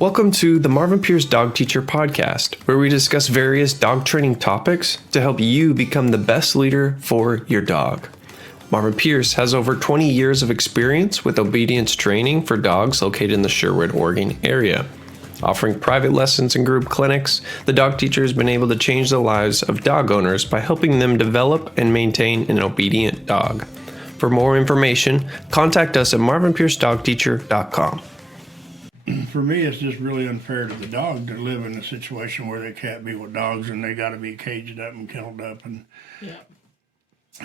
Welcome to the Marvin Pierce Dog Teacher Podcast, where we discuss various dog training topics to help you become the best leader for your dog. Marvin Pierce has over 20 years of experience with obedience training for dogs located in the Sherwood, Oregon area. Offering private lessons and group clinics, the dog teacher has been able to change the lives of dog owners by helping them develop and maintain an obedient dog. For more information, contact us at marvinpiercedogteacher.com. For me, it's just really unfair to the dog to live in a situation where they can't be with dogs and they got to be caged up and kenneled up. And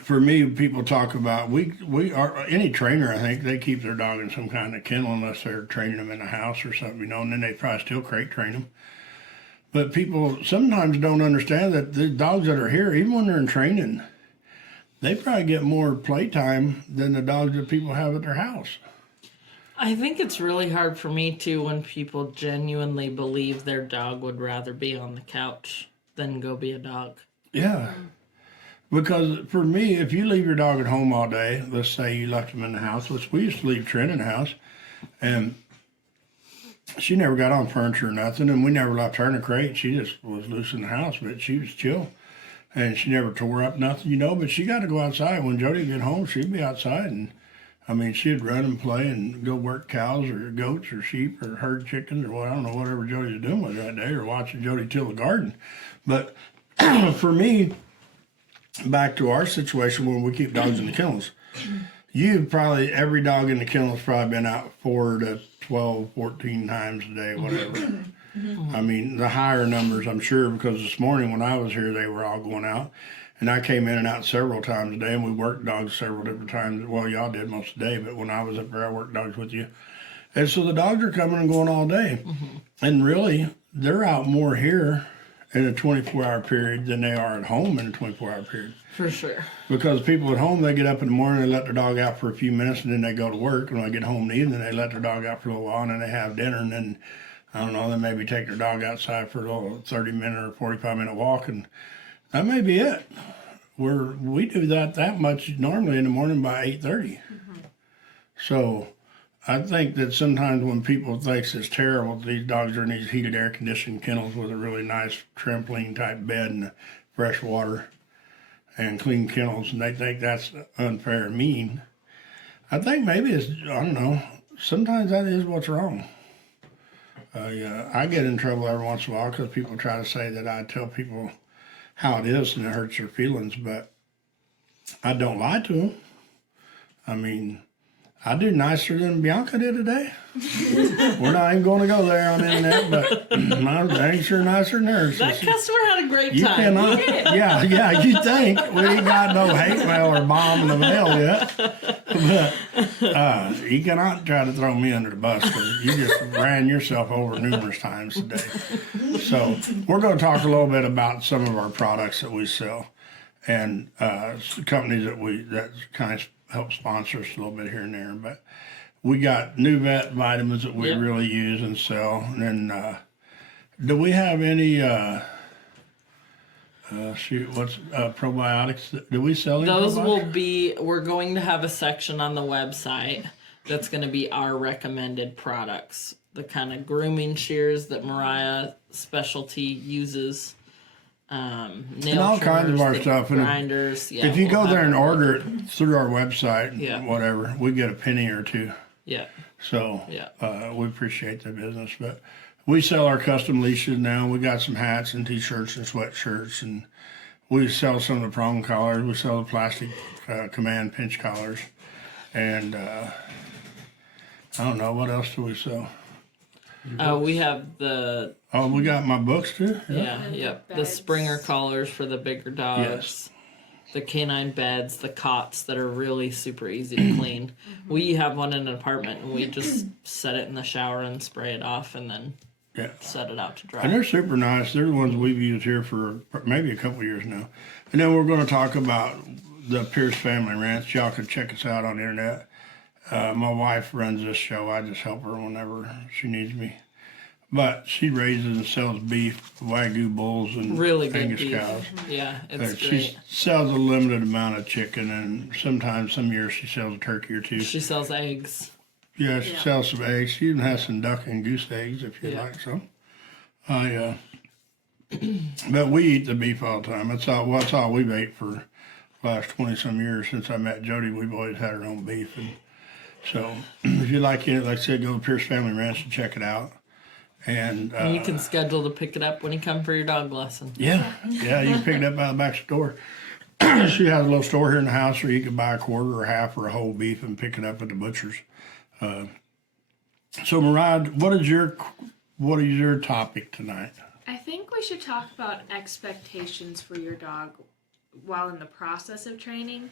for me, people talk about we are any trainer. I think they keep their dog in some kind of kennel unless they're training them in a house or something, and then they probably still crate train them. But people sometimes don't understand that the dogs that are here, even when they're in training, they probably get more playtime than the dogs that people have at their house. I think it's really hard for me too when people genuinely believe their dog would rather be on the couch than go be a dog. Yeah. Because for me, if you leave your dog at home all day, let's say you left him in the house, which we used to leave Trent in the house, and she never got on furniture or nothing, and we never left her in a crate. She just was loose in the house, but she was chill. And she never tore up nothing, but she got to go outside. When Jody would get home, she'd be outside, and she'd run and play and go work cows or goats or sheep or herd chickens or I don't know, whatever Jody was doing with that day, or watching Jody till the garden. But for me, back to our situation when we keep dogs in the kennels, every dog in the kennel's probably been out 4 to 12, 14 times a day, whatever. The higher numbers, I'm sure, because this morning when I was here, they were all going out. And I came in and out several times a day, and we worked dogs several different times. Well, y'all did most of the day, but when I was up there, I worked dogs with you. And so the dogs are coming and going all day. And really, they're out more here in a 24-hour period than they are at home in a 24-hour period. For sure. Because people at home, they get up in the morning, they let their dog out for a few minutes, and then they go to work. And when they get home in the evening, they let their dog out for a little while, and then they have dinner, and then, they maybe take their dog outside for a little 30-minute or 45-minute walk, and that may be it. We do that much normally in the morning by 8:30. So I think that sometimes when people think it's terrible, these dogs are in these heated air conditioned kennels with a really nice trampoline type bed and fresh water and clean kennels, and they think that's unfair and mean. I think maybe it's, sometimes that is what's wrong. I get in trouble every once in a while because people try to say that I tell people how it is and it hurts their feelings, but I don't lie to them. I do nicer than Bianca did today. We're not even going to go there on the internet, but I was dang sure nicer than hers. That customer had a great You time. cannot, you think we ain't got no hate mail or bomb in the mail yet, but you cannot try to throw me under the bus because you just ran yourself over numerous times today. So we're going to talk a little bit about some of our products that we sell and companies that kind of help sponsor us a little bit here and there. But we got new vet vitamins that we really use and sell. And then do we have any probiotics? Do we sell any Those probiotics? we're going to have a section on the website that's going to be our recommended products. The kind of grooming shears that Mariah Specialty uses. Nail and all kinds of our stuff. Grinders. If you go there and order it through our website, whatever, we get a penny or two. Yeah. So we appreciate the business. But we sell our custom leashes now. We got some hats and T-shirts and sweatshirts, and we sell some of the prong collars. We sell the plastic command pinch collars, and I don't know what else do we sell. We have the... Oh, we got my books too? The Springer collars for the bigger dogs. Yes. The canine beds, the cots that are really super easy to clean. We have one in an apartment, and we just set it in the shower and spray it off and then set it out to dry. And they're super nice. They're the ones we've used here for maybe a couple years now. And then we're going to talk about the Pierce Family Ranch. Y'all can check us out on the internet. My wife runs this show. I just help her whenever she needs me. But she raises and sells beef, Wagyu bulls, and really good Angus beef. cows. Yeah, it's She great. sells a limited amount of chicken, and sometimes some years she sells a turkey or two. She sells eggs. Yeah, she sells some eggs. She even has some duck and goose eggs if you like some. But we eat the beef all the time. That's all we've ate for the last 20-some years. Since I met Jody, we've always had our own beef. And so if you like it, like I said, go to Pierce Family Ranch and check it out. And you can schedule to pick it up when you come for your dog lesson. Yeah, you can pick it up out of the back store. She has a little store here in the house where you can buy a quarter or half or a whole beef and pick it up at the butcher's. So Mariah, what is your topic tonight? I think we should talk about expectations for your dog while in the process of training,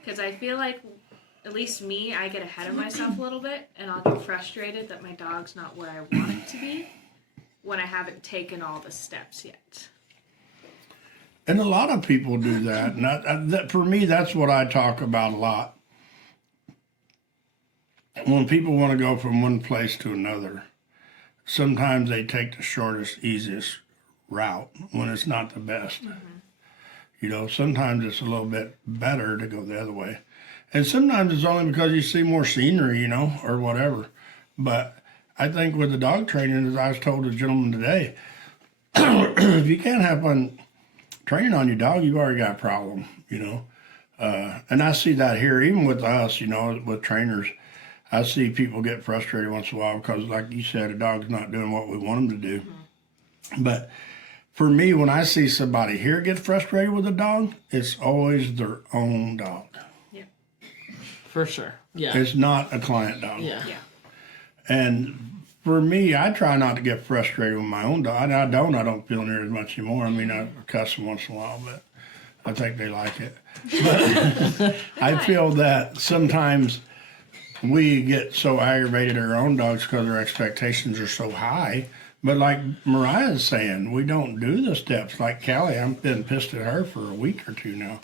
because I feel like, at least me, I get ahead of myself a little bit, and I'll get frustrated that my dog's not where I want it to be when I haven't taken all the steps yet. And a lot of people do that. And that, for me, that's what I talk about a lot. When people want to go from one place to another, sometimes they take the shortest, easiest route when it's not the best. Sometimes it's a little bit better to go the other way. And sometimes it's only because you see more scenery, or whatever. But I think with the dog training, as I was told the gentleman today, if you can't have fun training on your dog, you've already got a problem, And I see that here, even with us, with trainers. I see people get frustrated once in a while because, like you said, a dog's not doing what we want them to do. But for me, when I see somebody here get frustrated with a dog, it's always their own dog. For sure. Yeah. It's not a client dog. Yeah. And for me, I try not to get frustrated with my own dog. I don't feel near as much anymore. I mean, I cuss them once in a while, but I think they like it. But I feel that sometimes we get so aggravated at our own dogs because our expectations are so high. But like Mariah's saying, we don't do the steps. Like Callie, I've been pissed at her for a week or two now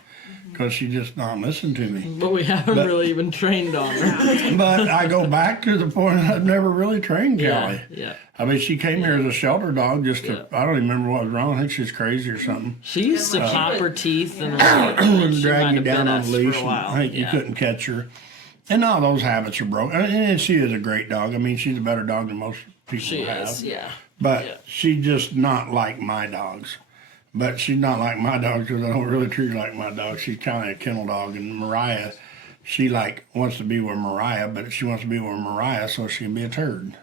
because she just not listened to me. But we haven't really even trained on her. But I go back to the point I've never really trained Callie. Yeah. I mean, she came here as a shelter dog just to, I don't even remember what was wrong. I think she was crazy or something. She used to pop her teeth and drag you down on the leash. I think you couldn't catch her. And all those habits are broken. And she is a great dog. I mean, she's a better dog than most people have. She is, yeah. But she's just not like my dogs. But she's not like my dogs because I don't really treat her like my dog. She's kind of a kennel dog. And Mariah, she wants to be with Mariah, but she wants to be with Mariah so she can be a turd.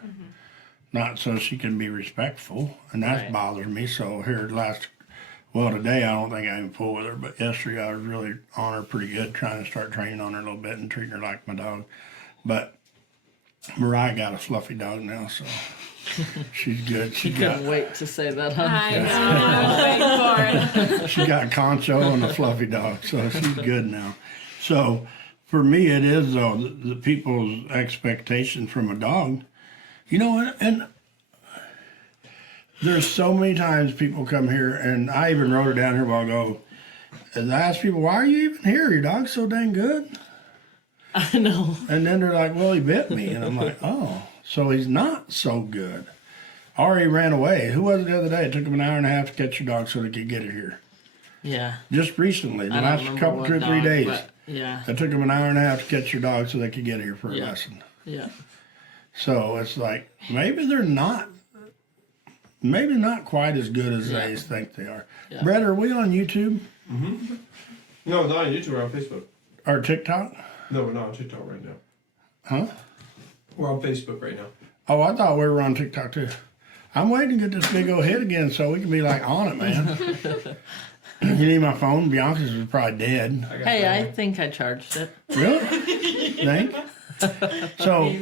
Not so she can be respectful. And that bothers me. So here today I don't think I even fool with her. But yesterday I was really on her pretty good, trying to start training on her a little bit and treating her like my dog. But Mariah got a fluffy dog now, so she's good. She couldn't wait to say that, huh? I know, I was waiting for it. She got Concho and a fluffy dog, so she's good now. So for me, it is, though, the people's expectation from a dog. And there's so many times people come here, and I even wrote it down here a while ago, and I ask people, why are you even here? Your dog's so dang good. I know. And then they're like, well, he bit me. And I'm like, oh, so he's not so good. Or he ran away. Who was it the other day? It took him an hour and a half to catch your dog so they could get it here. Yeah. Just recently, the last couple, 2 or 3 days. Yeah. It took them an hour and a half to catch your dog so they could get here for a lesson. Yeah. So it's like, maybe they're not quite as good as they think they are. Yeah. Brett, are we on YouTube? Mm-hmm. No, not on YouTube. We're on Facebook. Or TikTok? No, we're not on TikTok right now. Huh? We're on Facebook right now. Oh, I thought we were on TikTok too. I'm waiting to get this big old hit again so we can be like on it, man. You need my phone? Bianca's is probably dead. Hey, I think I charged it. Really? Think? So,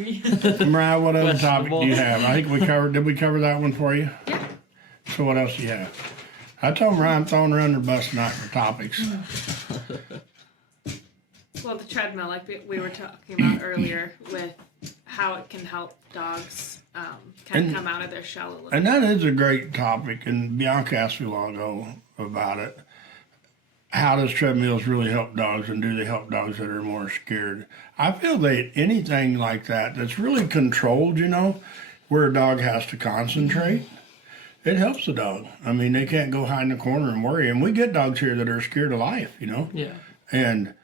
Mariah, what other topic do you have? I think did we cover that one for you? Yeah. So what else do you have? I told Mariah I'm throwing her under the bus tonight for topics. Well, the treadmill, like we were talking about earlier, with how it can help dogs kind of come out of their shell a little. And that is a great topic, and Bianca asked me a while ago about it. How does treadmills really help dogs, and do they help dogs that are more scared? I feel that anything like that's really controlled, where a dog has to concentrate, it helps the dog. I mean, they can't go hide in the corner and worry. And we get dogs here that are scared of life, Yeah. And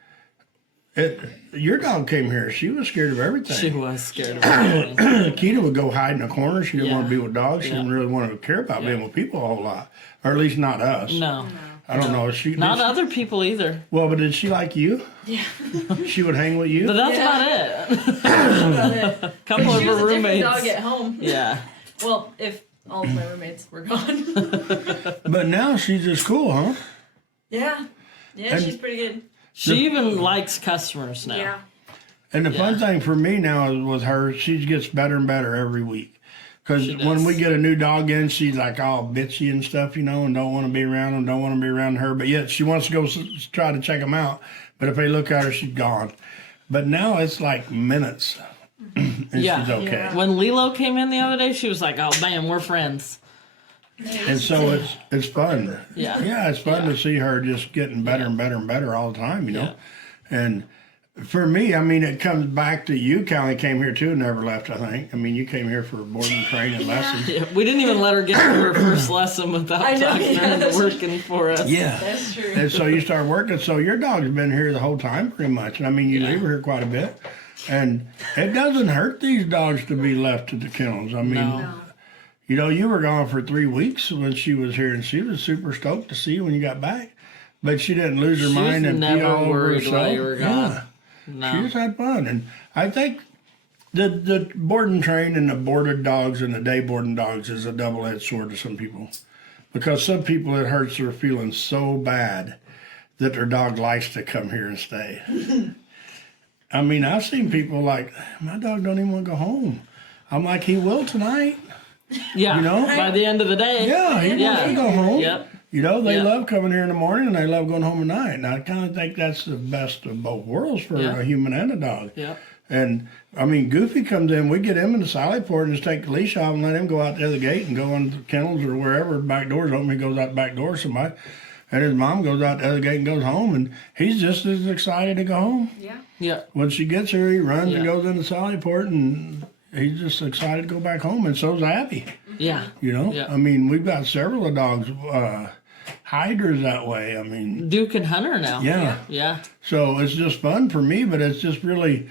Your dog came here. She was scared of everything. She was scared of everything. Keita would go hide in a corner. She didn't want to be with dogs. She Yeah. didn't really want to care about being with people a whole lot, or at least not us. No. I don't know. Not other people either. Well, but did she like you? Yeah. She would hang with you. But that's about it. A couple of She her was a different roommates. dog at home. Yeah. Well, if all of my roommates were gone. But now she's just cool, huh? Yeah. Yeah, And- she's pretty good. She even likes customers now. Yeah. And the fun thing for me now is with her, she gets better and better every week. Because She does. when we get a new dog in, she's like all bitchy and stuff, and don't want to be around them, don't want to be around her. But yet she wants to go try to check them out. But if they look at her, she's gone. But now it's like minutes, and she's okay. Yeah. When Lilo came in the other day, she was like, "Oh, bam, we're friends." And so it's fun. Yeah. Yeah, it's fun to see her just getting better and better and better all the time, you know. And for me, I mean, it comes back to you, Callie, came here too and never left, I think. I mean, you came here for board and training lessons. Yeah, we didn't even let her get to her first lesson without I know, talking her into yes. working for us. Yeah. That's true. And so you start working. So your dog's been here the whole time pretty much. And I mean, you leave her here quite a bit. And it doesn't hurt these dogs to be left to the kennels. I mean, No. you know, you were gone for 3 weeks when she was here, and she was super stoked to see you when you got back. But she didn't lose her She was mind and pee never all over worried herself. while you were gone. Yeah. She No. just had fun. And I think the board and train and the boarded dogs and the day boarding dogs is a double-edged sword to some people. Because some people, it hurts their feelings so bad that their dog likes to come here and stay. I mean, I've seen people like, my dog don't even want to go home. I'm like, he will tonight. Yeah. You know? By the end of the day. Yeah, he wants to go home. Yep. You know, they Yeah. love coming here in the morning and they love going home at night. And I kind of think that's the best of both worlds for Yeah. a human and a dog. Yep. And I mean, Goofy comes in, we get him in the sally port and just take the leash off and let him go out the other gate and go into the kennels or wherever, back door's open, he goes out the back door, somebody. And his mom goes out the other gate and goes home, and he's just as excited to go home. Yeah. Yep. When she gets here, he runs and Yeah. goes into sally port, and he's just excited to go back home, and so's Abby. Yeah. You know, Yeah. I mean, we've got several of dogs, hiders that way. I mean, Duke and Hunter now. yeah. Yeah. So it's just fun for me, but it's just really,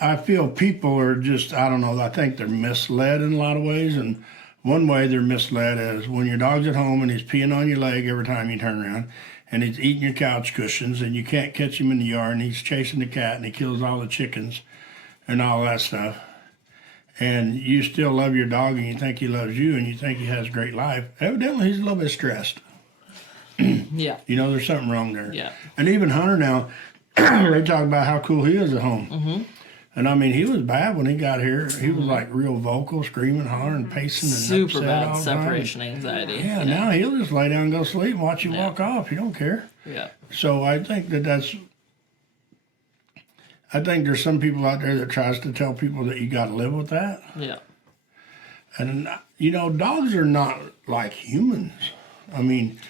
I feel people are just, I don't know, I think they're misled in a lot of ways. And one way they're misled is when your dog's at home and he's peeing on your leg every time you turn around, and he's eating your couch cushions, and you can't catch him in the yard, and he's chasing the cat, and he kills all the chickens and all that stuff. And you still love your dog, and you think he loves you, and you think he has a great life. Evidently, he's a little bit stressed. Yeah. You know, there's something wrong there. Yeah. And even Hunter now, they talk about how cool he is at home. Mm-hmm. And I mean, he was bad when he got here. He was like real vocal, screaming, hollering, pacing, and Super upset bad all the time. separation anxiety. Yeah, now he'll just lay down and go sleep and watch you walk off. He don't care. Yeah. So I think I think there's some people out there that tries to tell people that you got to live with that. Yeah. And, you know, dogs are not like humans. I mean,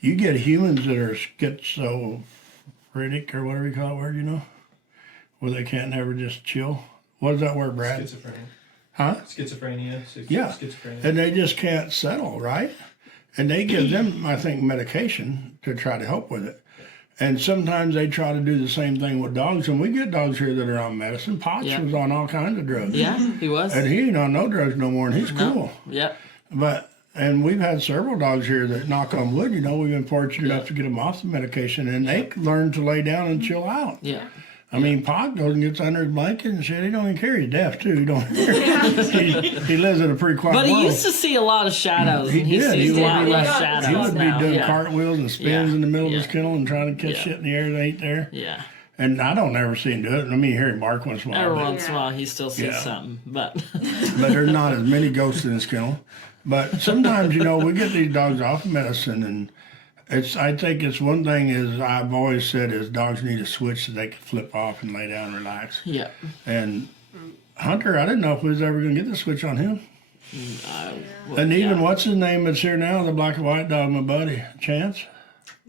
you get humans that are schizophrenic or whatever you call that word, you know, where they can't never just chill. What is that word, Brad? Schizophrenia. Huh? Schizophrenia. Yeah. Schizophrenia. And they just can't settle, right? And they give them, I think, medication to try to help with it. And sometimes they try to do the same thing with dogs. And we get dogs here that are on medicine. Potts Yeah. was on all kinds of drugs. Yeah. He was. And he ain't on no drugs no more, and he's cool. Yep. And we've had several dogs here that, knock on wood, you know, we've been fortunate enough to get them off the medication, and they learn to lay down and chill out. Yeah. I mean, Pot goes and gets under his blanket and shit. He don't even care. He's deaf, too. He don't he lives in a pretty quiet But he world. used to see a lot of shadows. He and he did. sees He a lot would be less like- shadows He would be now. doing Yeah. cartwheels and spins Yeah. in the middle of Yeah. his kennel and trying to catch Yeah. shit in the air that ain't there. Yeah. And I don't ever see him do it. I mean, you hear him bark once in a while. Every but- once in a while, he still sees Yeah. something. But but there's not as many ghosts in his kennel. But sometimes, you know, we get these dogs off medicine, and I think it's one thing is I've always said is dogs need a switch so they can flip off and lay down and relax. yeah. And Hunter, I didn't know if we was ever going to get the switch on him. Well, And even yeah. what's his name that's here now, the black and white dog, my buddy, Chance?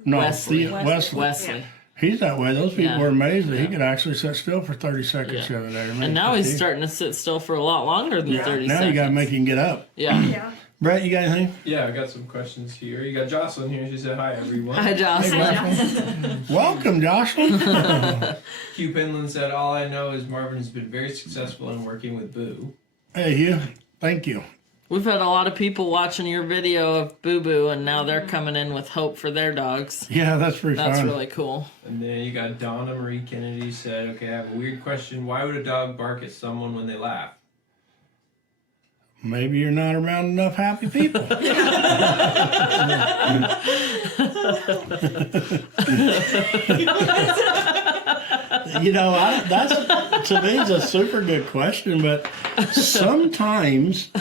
No, Wesley. Wesley. Wesley. He's that way. Those people Yeah. were amazed that he could actually sit still for 30 seconds Yeah. the other day. or maybe And now he's 15. starting to sit still for a lot longer than 30 Now seconds. you got to make him get up. Yeah. Yeah. Brett, you got anything? Yeah, I got some questions here. You got Jocelyn here. She said, hi, everyone. Hi, Jocelyn. Welcome, Jocelyn. Hugh Pinland said, all I know is Marvin has been very successful in working with Boo. Hey, Hugh. Thank you. We've had a lot of people watching your video of Boo Boo, and now they're coming in with hope for their dogs. Yeah, that's pretty That's fun. really cool. And then you got Donna Marie Kennedy said, okay, I have a weird question. Why would a dog bark at someone when they laugh? Maybe you're not around enough happy people. That's to me it's a super good question, but sometimes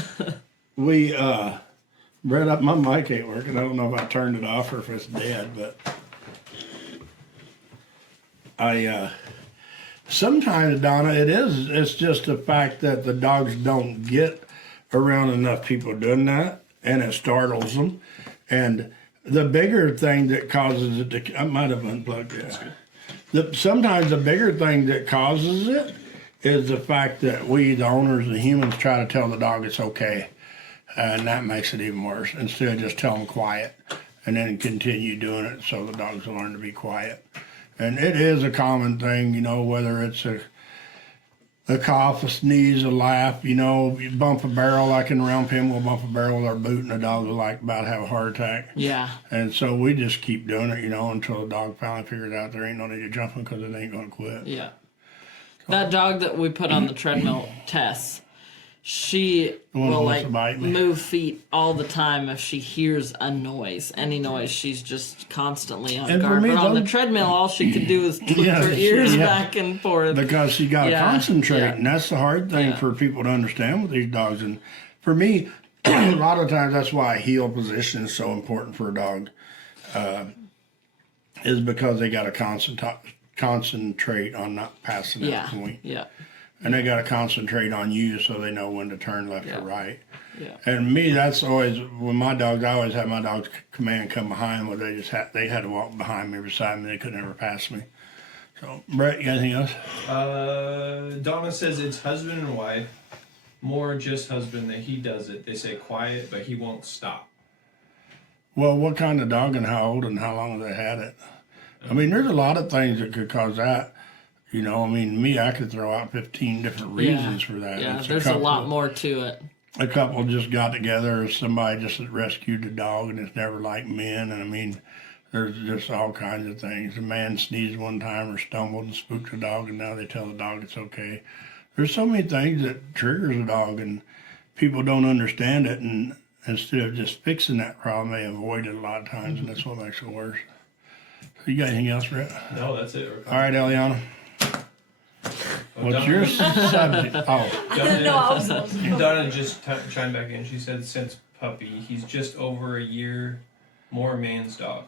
we Brett, up my mic ain't working. I don't know if I turned it off or if it's dead, but I sometimes, Donna, it's just the fact that the dogs don't get around enough people doing that, and it startles them. And the bigger thing that causes it to, I might have unplugged it. Sometimes the bigger thing that causes it is the fact that we, the owners, the humans, try to tell the dog it's okay. And that makes it even worse. Instead of just tell them quiet and then continue doing it so the dogs will learn to be quiet. And it is a common thing, whether it's a cough, a sneeze, a laugh, you bump a barrel. Like in round pen, we'll bump a barrel with our boot and the dog will about to have a heart attack. Yeah. And so we just keep doing it, until the dog finally figures out there ain't no need to jump him because it ain't going to quit. Yeah. That dog that we put on the treadmill, Tess, she will move feet all the time if she hears a noise, any noise. She's just constantly on guard. But on the treadmill, all she could do is twitch her ears back and forth. Because she got to concentrate, and that's the hard thing for people to understand with these dogs. And for me, a lot of times that's why a heel position is so important for a dog, is because they got to concentrate on not passing that point. Yeah. And they got to concentrate on you so they know when to turn left or right. Yeah. And me, that's always, when my dogs, I always had my dogs command come behind, where they had to walk behind me, beside me. They could never pass me. So, Brett, you got anything else? Donna says it's husband and wife, more just husband that he does it. They say quiet, but he won't stop. Well, what kind of dog and how old and how long have they had it? I mean, there's a lot of things that could cause that. I could throw out 15 different reasons for that. Yeah, there's a lot more to it. A couple just got together, or somebody just rescued the dog, and it's never like men. And there's just all kinds of things. A man sneezed one time or stumbled and spooked the dog, and now they tell the dog it's okay. There's so many things that triggers a dog, and people don't understand it. And instead of just fixing that problem, they avoid it a lot of times, and that's what makes it worse. So you got anything else, Brett? No, that's it. All right, Eliana. What's your subject? Donna just chimed back in. She said since puppy, he's just over a year, more man's dog.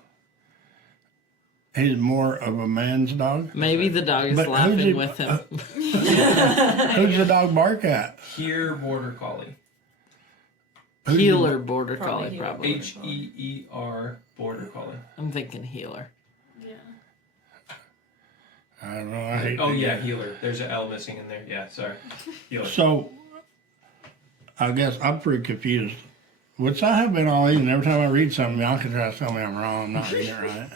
He's more of a man's dog? Maybe the dog is laughing with him. Who's the dog bark at? Here, Border Collie. Healer Border Collie, probably. Heer Border Collie. I'm thinking healer. I don't know. I hate healer. There's an L missing in there. Yeah, sorry. Healer. So, I guess I'm pretty confused. Which I have been all evening. Every time I read something, y'all can try to tell me I'm wrong. I'm not reading it right.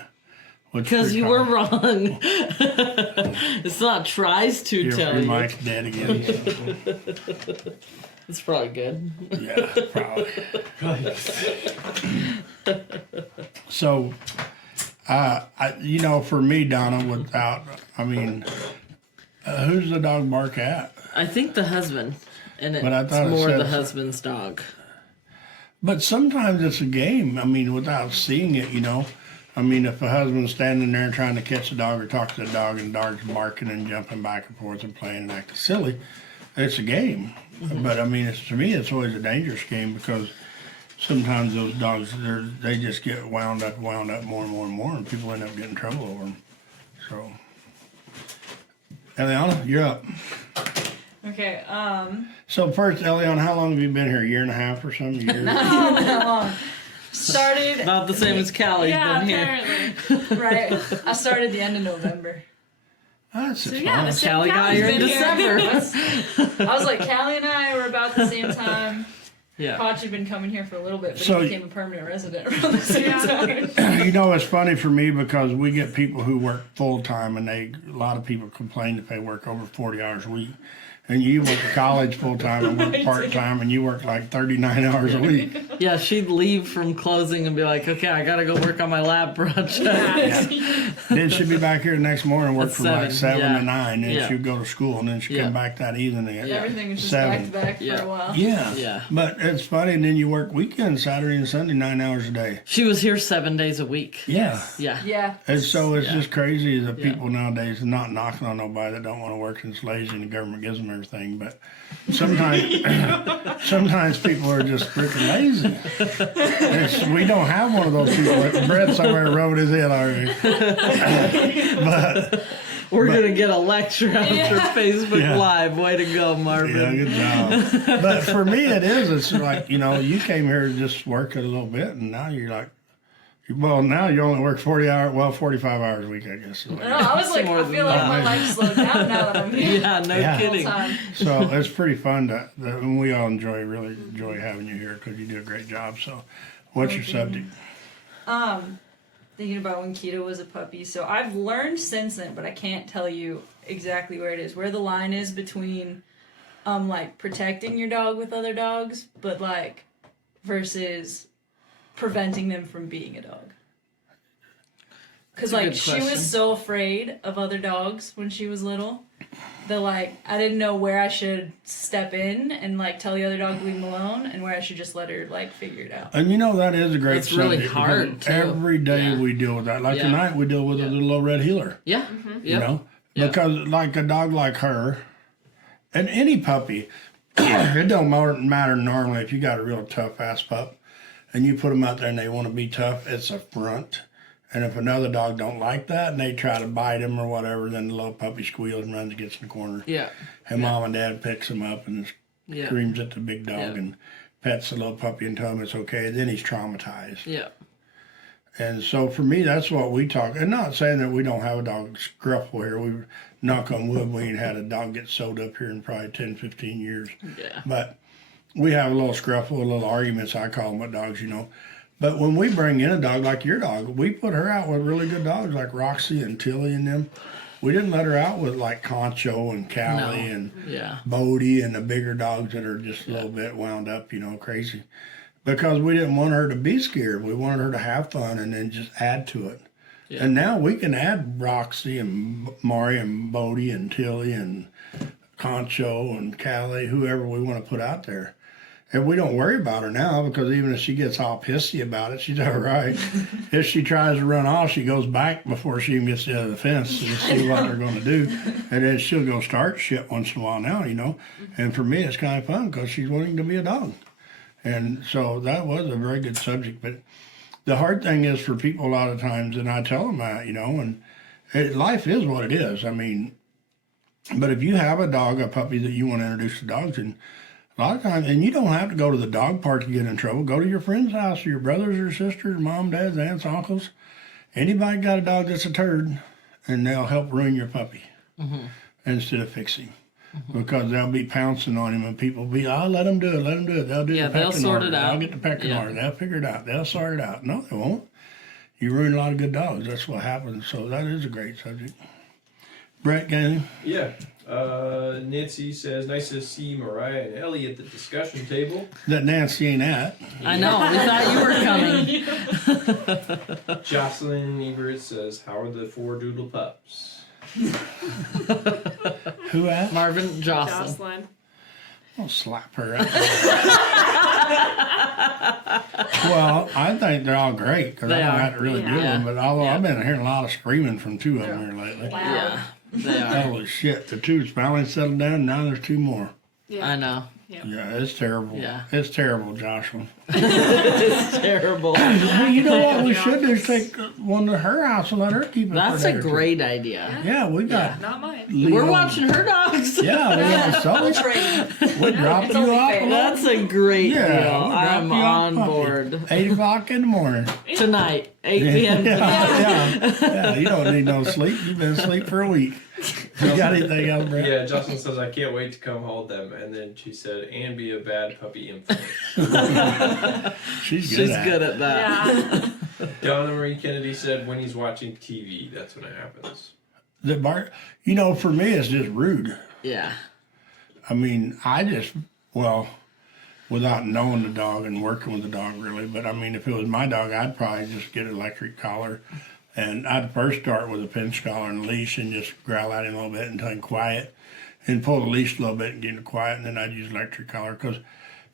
Because you were wrong. It's not tries to tell you. Your mic's dead again. It's probably good. Yeah, probably. So, for me, Donna, who's the dog bark at? I think the husband, and it's more the husband's dog. But sometimes it's a game. Without seeing it, if a husband's standing there trying to catch a dog or talk to the dog and the dog's barking and jumping back and forth and playing and acting silly, it's a game. Mm-hmm. But to me, it's always a dangerous game because sometimes those dogs, they just get wound up more and more and more, and people end up getting in trouble over them. So, Eliana, you're up. Okay. So first, Eliana, how long have you been here? A year and a half or something? Not that long. Started about the same as Callie's been here. Right. I started the end of November. That's so Callie got here in December. I was like, Callie and I were about the same time. Yeah. Pachi been coming here for a little bit, but So- he became a permanent resident around the same time. You know, it's funny for me because we get people who work full time, and a lot of people complain if they work over 40 hours a week. And you went to college full time and work part time, and you work like 39 hours a week. Yeah, she'd leave from closing and be like, okay, I gotta go work on my lab project. Then she'd be back here the next morning and work At from like 7 7, to 9. Then yeah. she'd go to school, and then she'd Yeah. come back that evening at Everything was just 7. back to back for Yeah. a while. Yeah. Yeah. But it's funny, and then you work weekends, Saturday and Sunday, 9 hours a day. She was here 7 days a week. Yeah. Yeah. Yeah. And so it's Yeah. just crazy that Yeah. people nowadays, not knocking on nobody that don't want to work and it's lazy and the government gives them everything, but sometimes people are just freaking lazy. We don't have one of those people. Brett somewhere rubbing his head already. but We're gonna get a lecture after Facebook Yeah. Live. Way to go, Marvin. yeah, good job. But for me, it's like, you came here to just work it a little bit, and now you're like, well, now you only work 45 hours a week, I guess. No, I was like, More I than feel like that. my life slowed down now that I'm here. Yeah, no Yeah. kidding. Full time. So it's pretty fun and we all really enjoy having you here because you do a great job. So what's your subject? Thinking about when Keto was a puppy. So I've learned since then, but I can't tell you exactly where it is, where the line is between, like protecting your dog with other dogs, but like versus preventing them from being a dog. Because That's a like good she question. was so afraid of other dogs when she was little that like I didn't know where I should step in and like tell the other dog to leave him alone and where I should just let her like figure it out. And that is a great That's really subject. hard, because too. Every day Yeah. we deal with that. Like Yeah. tonight we deal with Yeah. a little old red healer. Yeah. You Yep. know? Yeah. Because like a dog like her and any puppy, it don't matter normally if you got a real tough ass pup and you put them out there and they want to be tough, it's a front. And if another dog don't like that and they try to bite him or whatever, then the little puppy squeals and runs and gets in the corner. Yeah. And mom and dad picks him up and Yeah. screams at the big dog Yeah. and pets the little puppy and tells him it's okay. Then he's traumatized. Yeah. And so for me, that's what we talk. And not saying that we don't have a dog scruffle here. We knock on wood, we ain't had a dog get sewed up here in probably 10, 15 years. Yeah. But we have a little scruffle, a little arguments, I call them, with dogs, But when we bring in a dog like your dog, we put her out with really good dogs like Roxy and Tilly and them. We didn't let her out with like Concho and Callie No. and Yeah. Bodie and the bigger dogs that are just a little bit wound up, crazy. Because we didn't want her to be scared. We wanted her to have fun and then just add to it. Yeah. And now we can add Roxy and Mari and Bodie and Tilly and Concho and Callie, whoever we want to put out there. And we don't worry about her now because even if she gets all pissy about it, she's all right. If she tries to run off, she goes back before she even gets to the other fence to see what they're going to do. And then she'll go start shit once in a while now, And for me, it's kind of fun because she's wanting to be a dog. And so that was a very good subject. But the hard thing is for people a lot of times, and I tell them that, and life is what it is. I mean, but if you have a dog, a puppy that you want to introduce to dogs, and a lot of times, and you don't have to go to the dog park to get in trouble. Go to your friend's house, or your brothers or sisters, mom, dads, aunts, uncles. Anybody got a dog that's a turd, and they'll help ruin your puppy instead of fix him. Because they'll be pouncing on him, and people will be, let them do it, let them do it. They'll do Yeah, the they'll pecking sort order. it out. They'll get the pecking Yeah. order. They'll figure it out. They'll sort it out. No, they won't. You ruin a lot of good dogs. That's what happens. So that is a great subject. Brett, got anything? Yeah. Nancy says, nice to see Mariah and Ellie at the discussion table. That Nancy ain't at. I know. We thought you were coming. Jocelyn Everett says, how are the 4 doodle pups? Who at? Marvin, Jocelyn. Jocelyn. I'll slap her out. Well, I think they're all great because I They don't are. have to really Yeah. do them. But although Yeah. I've been hearing a lot of screaming from 2 of them here lately. Yeah. They are. Holy shit, the 2's finally settled down, and now there's 2 more. Yeah. I know. Yeah, it's terrible. Yeah. It's terrible, Joshua. It's terrible. Well, you know what we should do is take one to her house and let her keep it. That's for a day or two. great idea. Yeah, we got. Not mine. Leo. We're watching her dogs. Yeah, we got so Trade. we drop It's you only off. fair. That's a great Yeah, deal. we'll drop I'm you off on puppy. board. 8 o'clock in the morning. Tonight, 8 p.m. tonight. Yeah, you don't need no sleep. You've been asleep for a week. You got anything else, Brett? Yeah, Jocelyn says, I can't wait to come hold them. And then she said, and be a bad puppy influence. She's She's good at that. Yeah. Donna Marie Kennedy said, when he's watching TV, that's when it happens. The bark, you know, for me, it's just rude. Yeah. I mean, without knowing the dog and working with the dog really, but I mean, if it was my dog, I'd probably just get an electric collar, and I'd first start with a pinch collar and leash and just growl at him a little bit until he's quiet, and pull the leash a little bit and get him quiet, and then I'd use electric collar. Because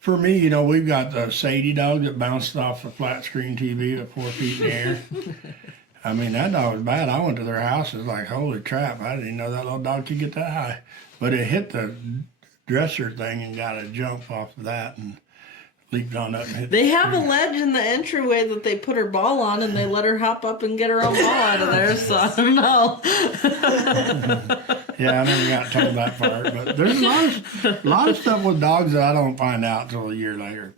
for me, you know, we've got the Sadie dog that bounced off the flat screen TV at 4 feet in the air. I mean, that dog was bad. I went to their house. It was like, holy crap. I didn't even know that little dog could get that high. But it hit the dresser thing and got a jump off of that and leaped on up and hit. They have a ledge in the entryway that they put her ball on, and they let her hop up and get her own ball out of there. So I don't know. Yeah, I never got told that part. But there's a lot of stuff with dogs that I don't find out till a year later.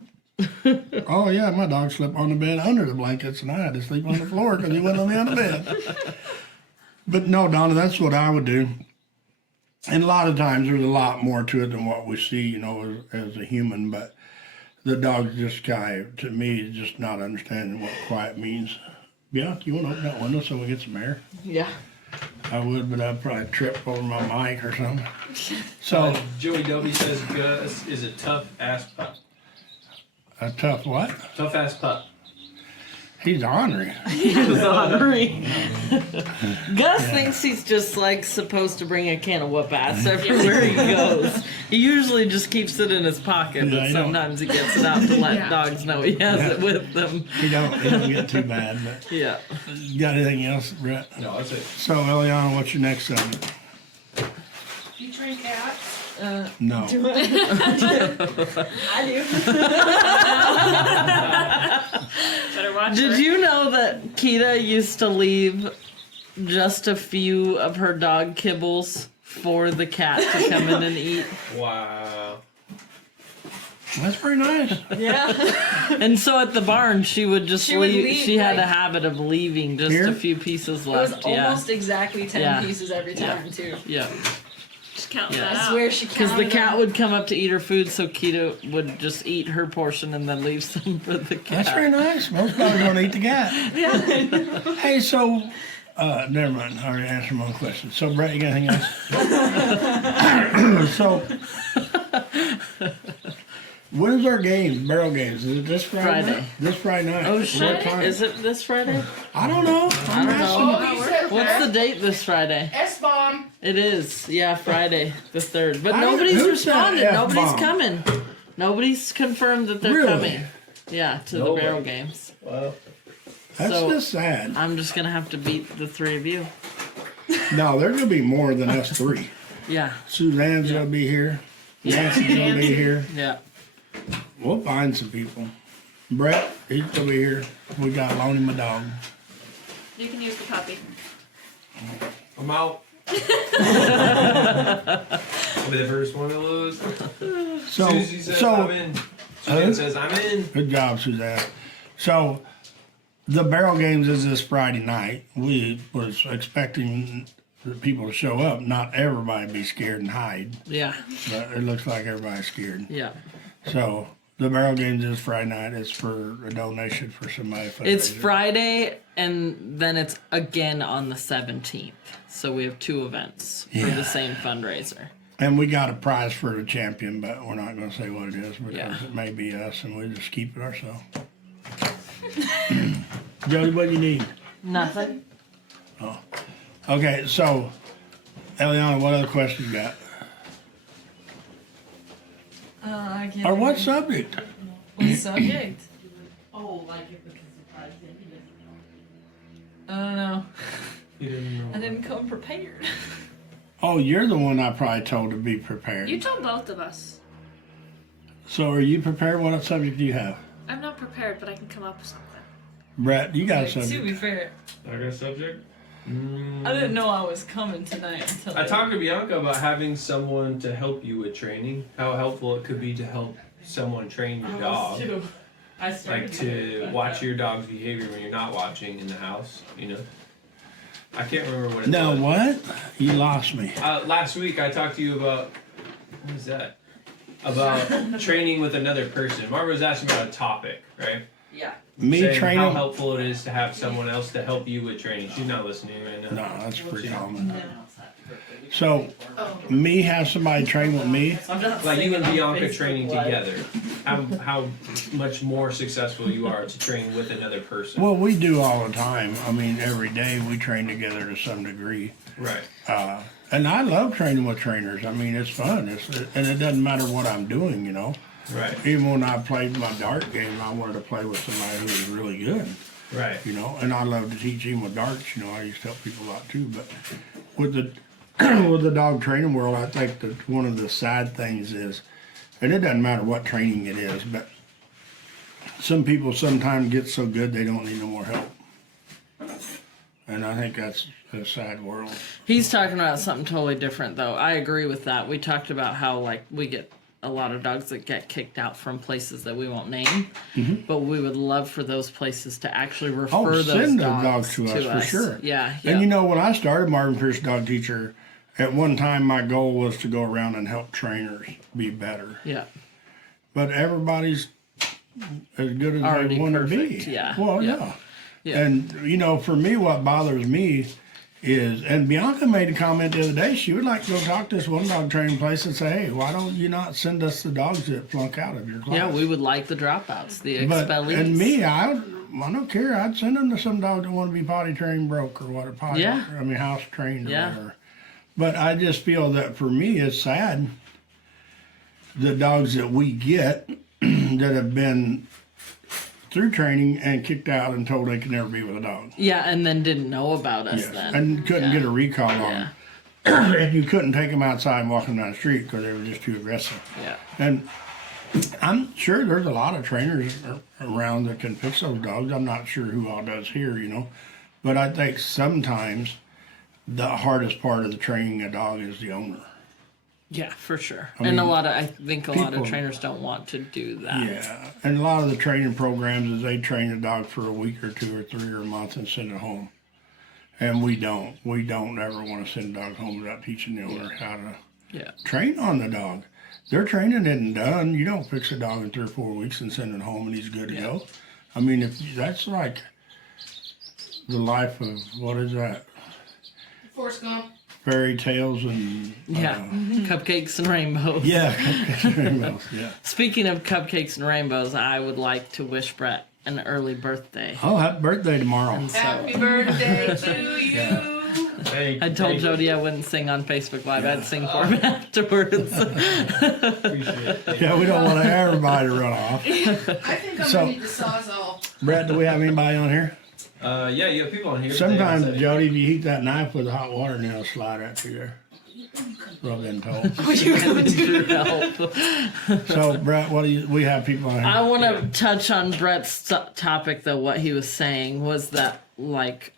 Oh, yeah, my dog slept on the bed under the blankets, and I had to sleep on the floor because he wouldn't let me on the bed. But no, Donna, that's what I would do. And a lot of times there's a lot more to it than what we see, you know, as a human. But the dog's just kind of, to me, is just not understanding what quiet means. Yeah, you want to open that window so we get some air? Yeah. I would, but I'd probably trip over my mic or something. So, Joey Dobie says Gus is a tough ass pup. a tough what? Tough ass pup. He's ornery. He's ornery. Gus thinks he's just like supposed to bring a can of whoop ass everywhere he goes. He usually just keeps it in his pocket, Yeah, but he don't- sometimes he gets it out to let Yeah. dogs know he has it with them. He don't get too bad. But Yeah. you got anything else, Brett? No, that's it. So, Eliana, what's your next subject? You train cats? No. I do. Better watch Did her. you know that Kita used to leave just a few of her dog kibbles for the cat to come in and eat? Wow. That's pretty nice. Yeah. And so at the barn, she would just She would leave. leave, She had a like- habit of leaving just Here? a few pieces It was left. Yeah. almost exactly 10 Yeah. pieces every time, too. Yeah. Just count Yeah. that I out. swear she Because the counted cat them. would come up to eat her food, so Kita would just eat her portion and then leave some for the cat. That's very nice. Most dogs don't eat the cat. Yeah. Hey, so, never mind. I already answered my own question. So, Brett, you got anything else? So, when's our game? Barrel games? Is it this Friday? Friday. Night? This Friday night. Oh What shit! time? Is it this Friday? I don't know. I'm I don't asking. know. What's the date this Friday? S-bomb. It is, yeah, Friday the 3rd. But I don't- nobody's who said responded. F-bomb? Nobody's coming. Nobody's confirmed that they're Really? coming. Yeah, to the Nobody. barrel games. Well, That's So- just sad. I'm just gonna have to beat the 3 of you. No, there's gonna be more than us three. Yeah, Suzanne's gonna be here. Nancy's gonna be here. yeah. We'll find some people. Brett, he's gonna be here. We got Lonnie, my dog. You can use the puppy. I'm out. I'll be the first one to lose. So, Susie says I'm in. Suzanne says I'm in. good job, Suzanne. So, the barrel games is this Friday night. We was expecting the people to show up. Not everybody be scared and hide, Yeah, but it looks like everybody's scared. yeah. So, the barrel games is Friday night. It's for a donation for somebody. It's fundraiser. Friday, and then it's again on the 17th. So we have 2 events for Yeah. the same fundraiser. And we got a prize for the champion, but we're not going to say what it is because Yeah. it may be us, and we just keep it ourselves. Jody, what do you need? Nothing. Okay, so Eliana, what other questions you got? I can't Or what remember. subject? What subject? Oh, like if it's a surprise I don't know. You didn't know. I didn't come prepared. Oh, you're the one I probably told to be prepared. You told both of us. So are you prepared? What subject do you have? I'm not prepared, but I can come up with something. Brett, you got a Like, to be subject. fair, I got a subject. I didn't know I was coming tonight until I talked to Bianca about having someone to help you with training. How helpful it could be to help someone train your dog. I started Like to watch your dog's behavior when you're not watching in the house, you know? I can't remember what it No, was. what? You lost me. Last week I talked to you about, what was that? About training with another person. Marvin was asking about a topic, right? Yeah. Me Saying training? how helpful it is to have someone else to help you with training. She's not listening right now. No, that's pretty common. So, me have somebody train with me? Like you and Bianca training together. How much more successful you are to train with another person. Well, we do all the time. I mean, every day we train together to some degree. Right. And I love training with trainers. I mean, it's fun. And it doesn't matter what I'm doing, Right. Even when I played my dart game, I wanted to play with somebody who was really good, Right. And I love to teach him with darts. I used to help people a lot too. But with the with the dog training world, I think that one of the sad things is, and it doesn't matter what training it is, but some people sometimes get so good they don't need no more help. And I think that's a sad world. He's talking about something totally different, though. I agree with that. We talked about how, like, we get a lot of dogs that get kicked out from places that we won't name, but we would love for those places to actually refer those send dogs, dogs to us for sure. Yeah. And when I started Marvin Pierce Dog Teacher, at one time my goal was to go around and help trainers be better. Yeah. But everybody's as good as Already they want to perfect, be. yeah. Well, Yeah. Yeah. And for me, what bothers me is, and Bianca made a comment the other day, she would like to go talk to this one dog training place and say, hey, why don't you not send us the dogs that flunk out of your class? Yeah, we would like the dropouts, the But, expellees. and me, I don't care. I'd send them to some dog that want to be potty trained broke or what, house trained or Yeah. whatever. But I just feel that for me, it's sad the dogs that we get that have been through training and kicked out and told they could never be with a dog. Yeah, and then didn't know about us Yes. then. And couldn't Yeah. get a recall on Yeah. them. And you couldn't take them outside and walk them down the street because they were just too aggressive. Yeah. And I'm sure there's a lot of trainers around that can fix those dogs. I'm not sure who all does here, But I think sometimes the hardest part of the training a dog is the owner. Yeah, for sure. I And mean, I think a lot of people- trainers don't want to do that. Yeah. And a lot of the training programs is they train a dog for a week or 2 or 3 or a month and send it home. And we don't. We don't ever want to send a dog home without teaching the owner how to Yeah. train on the dog. Their training isn't done. You don't fix a dog in 3 or 4 weeks and send it home and he's good to go. I mean, that's like the life of, what is that? Forrest Gump. Fairy tales and Cupcakes and rainbows. yeah. Yeah. Speaking of cupcakes and rainbows, I would like to wish Brett an early birthday. Oh, happy birthday tomorrow. Happy birthday to you. Hey, I told Jody I wouldn't sing on Facebook Live. I'd sing for him afterwards. Appreciate it. Yeah, we don't want everybody to run off. I think I'm So- gonna need the Sawzall. Brett, do we have anybody on here? Yeah, you have people on here. Sometimes, They- Jody, if you heat that knife with hot water, and it'll slide out through there. That's what I've been told. Your help. So, Brett, we have people on here? I want to touch on Brett's topic, though. What he was saying was that, like,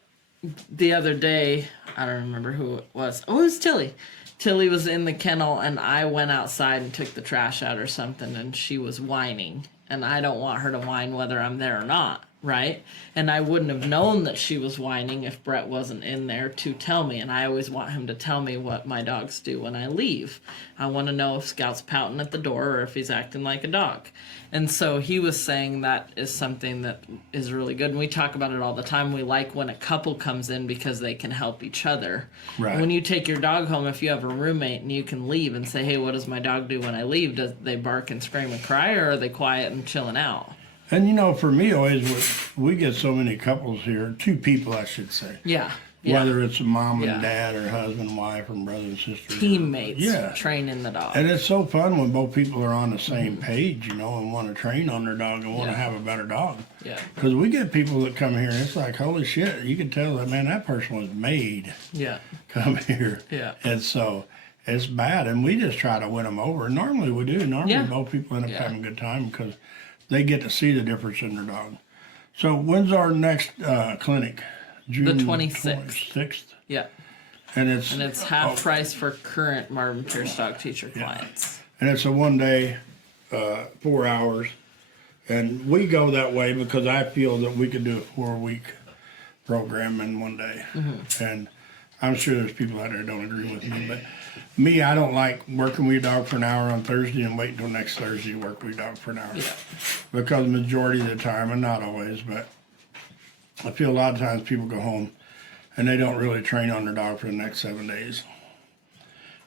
the other day, I don't remember who it was. Oh, it was Tilly. Tilly was in the kennel, and I went outside and took the trash out or something, and she was whining. And I don't want her to whine whether I'm there or not, right? And I wouldn't have known that she was whining if Brett wasn't in there to tell me. And I always want him to tell me what my dogs do when I leave. I want to know if Scout's pouting at the door or if he's acting like a dog. And so he was saying that is something that is really good. And we talk about it all the time. We like when a couple comes in because they can help each other. Right. When you take your dog home, if you have a roommate and you can leave and say, hey, what does my dog do when I leave? Does they bark and scream and cry, or are they quiet and chilling out? And for me, always, we get so many couples here, 2 people, I should say. Yeah. Whether it's a mom and Yeah. dad or husband and wife or brother and sister. Teammates Yeah. training the dog. And it's so fun when both people are on the same page, and want to train on their dog and want to Yeah. have a better dog. Yeah. Because we get people that come here, and it's like, holy shit, you can tell that, man, that person was made Yeah. come here. Yeah. And so it's bad, and we just try to win them over. Normally we do. Normally Yeah. both people end up Yeah. having a good time because they get to see the difference in their dog. So when's our next clinic? June The 26th. 26th? Yeah. And it's half price for current Marvin Pierce dog teacher clients. and it's a 1 day, 4 hours, and we go that way because I feel that we could do a 4 week program in one day. And I'm sure there's people out there that don't agree with me, but me, I don't like working with your dog for an hour on Thursday and wait until next Thursday to work with your dog for an hour. Yeah. Because the majority of the time, and not always, but I feel a lot of times people go home and they don't really train on their dog for the next 7 days.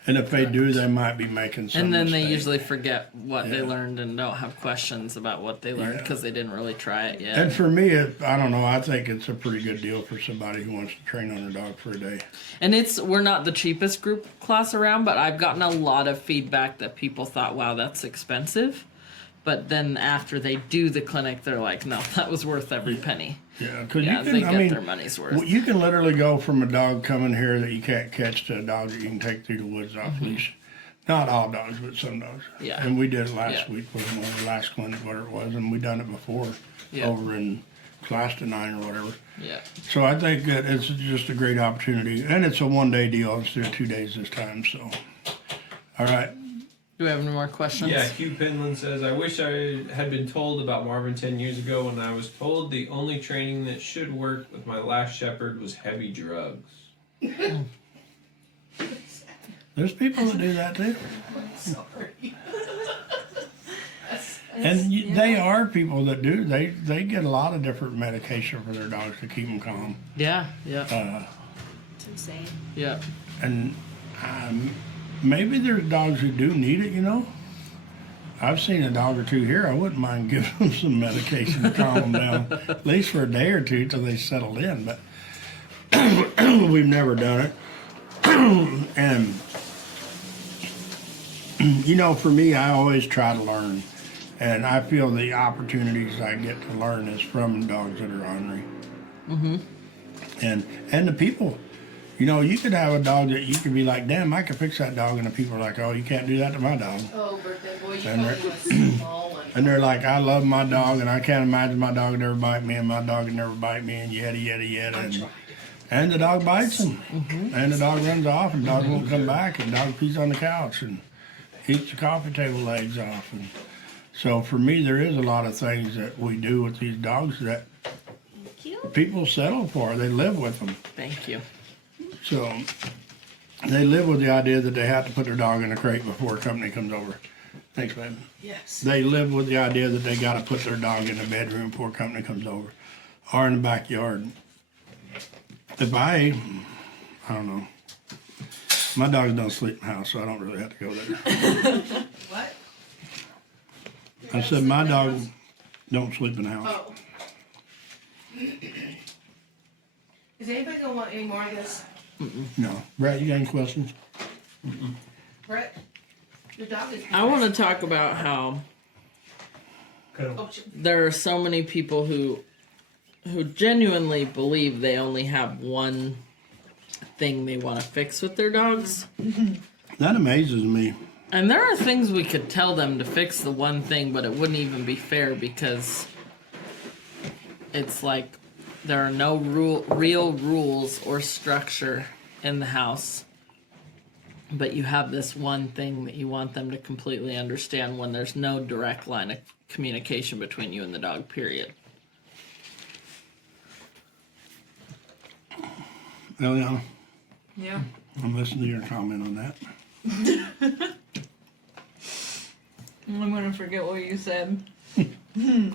And if they do, they might be making some And then they mistake. usually forget what they Yeah. learned and don't have questions about what they learned Yeah. because they didn't really try it yet. And for me, I don't know, I think it's a pretty good deal for somebody who wants to train on their dog for a day. And we're not the cheapest group class around, but I've gotten a lot of feedback that people thought, wow, that's expensive. But then after they do the clinic, they're like, no, that was worth every penny. Yeah, because Yeah, you they can, I get mean, their money's worth. you can literally go from a dog coming here that you can't catch to a dog that you can take through the woods off leash. Not all dogs, but some dogs. Yeah. And we did it last Yeah. week, was one of the last clinic, whatever it was, and we done it before Yeah. over in Clastonine or whatever. Yeah. So I think that it's just a great opportunity, and it's a 1 day deal instead of 2 days this time. So, all right. Do we have any more questions? Yeah, Hugh Penland says, I wish I had been told about Marvin 10 years ago when I was told the only training that should work with my last shepherd was heavy drugs. There's people that do that too. Sorry. And they are people that do. They get a lot of different medication for their dogs to keep them calm. Yeah. Yeah. It's insane. Yeah. And maybe there's dogs who do need it, you know. I've seen a dog or two here. I wouldn't mind giving them some medication to calm them down, at least for a day or two till they settled in. But we've never done it. And you know, for me, I always try to learn, and I feel the opportunities I get to learn is from dogs that are ornery. And the people. You know, you could have a dog that you could be like, damn, I could fix that dog, and the people are like, oh, you can't do that to my dog. Oh, birthday boy, you And probably was a small one. And they're like, I love my dog, and I can't imagine my dog would never bite me, and my dog would never bite me, and yada, yada, yada. And the dog bites him. And the dog runs off, and the dog won't come back, and the dog pees on the couch and eats the coffee table legs off. And so for me, there is a lot of things that we do with these dogs that people settle for. They live with them. Thank you. So they live with the idea that they have to put their dog in a crate before a company comes over. Thanks, babe. Yes. They live with the idea that they got to put their dog in the bedroom before a company comes over, or in the backyard. If I don't know. My dogs don't sleep in the house, so I don't really have to go there. What? I said my dog don't sleep in the house. Oh. Is anybody gonna want any more of this? No. Brett, you got any questions? Brett? The dog is. I want to talk about how Oh, shit. there are so many people who genuinely believe they only have one thing they want to fix with their dogs. That amazes me. And there are things we could tell them to fix the one thing, but it wouldn't even be fair because it's like there are no real rules or structure in the house. But you have this one thing that you want them to completely understand when there's no direct line of communication between you and the dog, period. Eliana, Yeah. I'm listening to your comment on that. I'm gonna forget what you said.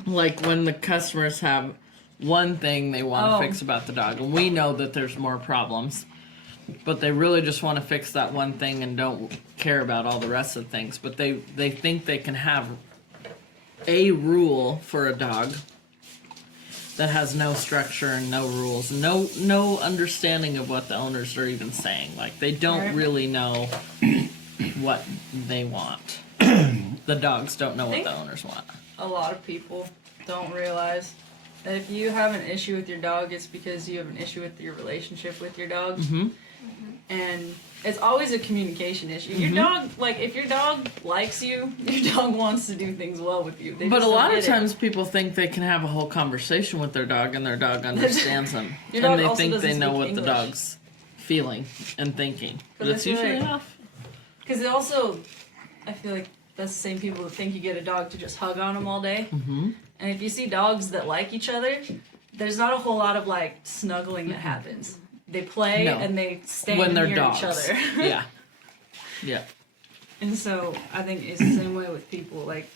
Like when the customers have one thing they want to Oh. fix about the dog, and we know that there's more problems, but they really just want to fix that one thing and don't care about all the rest of the things. But they think they can have a rule for a dog that has no structure and no rules, no understanding of what the owners are even saying. Like they don't Right. really know what they want. The dogs don't know what the owners want. A lot of people don't realize that if you have an issue with your dog, it's because you have an issue with your relationship with your dog. And it's always a communication issue. Your dog, like, if your dog likes you, your dog wants to do things well with you. They But a just lot don't of get it. times people think they can have a whole conversation with their dog and their dog understands them. Your dog And they also think doesn't they know speak what the English. dog's feeling and thinking. But it's that's usually right. off. Because also, I feel like that's the same people that think you get a dog to just hug on them all day. And if you see dogs that like each other, there's not a whole lot of like snuggling that happens. They play No. and they stand When they're near dogs. each other. Yeah. Yeah. And so I think it's the same way with people. Like,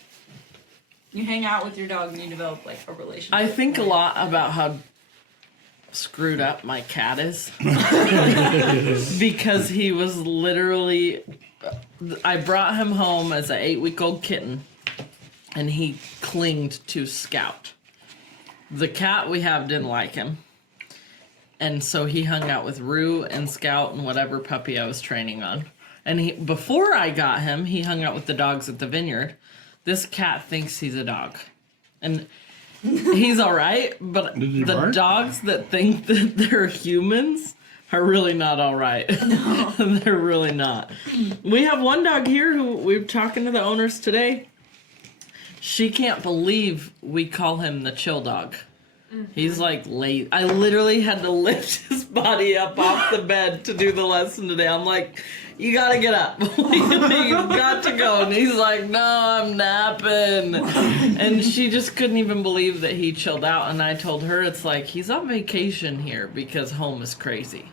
you hang out with your dog and you develop like a relationship. I think a lot about how screwed up my cat is. Because he was literally, I brought him home as an 8-week-old kitten and he clinged to Scout. The cat we have didn't like him. And so he hung out with Rue and Scout and whatever puppy I was training on. And before I got him, he hung out with the dogs at the vineyard. This cat thinks he's a dog. And he's all right, but the bark? dogs that think that they're humans are really not all right. No. They're really not. We have one dog here who we were talking to the owners today. She can't believe we call him the chill dog. He's like late. I literally had to lift his body up off the bed to do the lesson today. I'm like, you gotta get up. You've got to go. And he's like, no, I'm napping. And she just couldn't even believe that he chilled out. And I told her, it's like, he's on vacation here because home is crazy.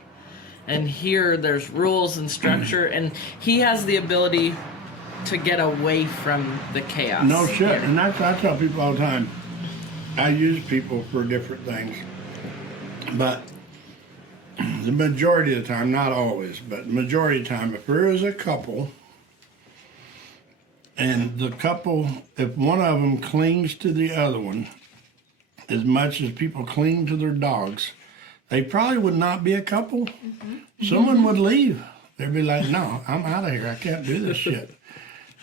And here there's rules and structure. And he has the ability to get away from the chaos. No shit. And I tell people all the time, I use people for different things. But the majority of the time, not always, but the majority of the time, if there is a couple, and the couple, if one of them clings to the other one, as much as people cling to their dogs, they probably would not be a couple. Someone would leave. They'd be like, no, I'm out of here. I can't do this shit.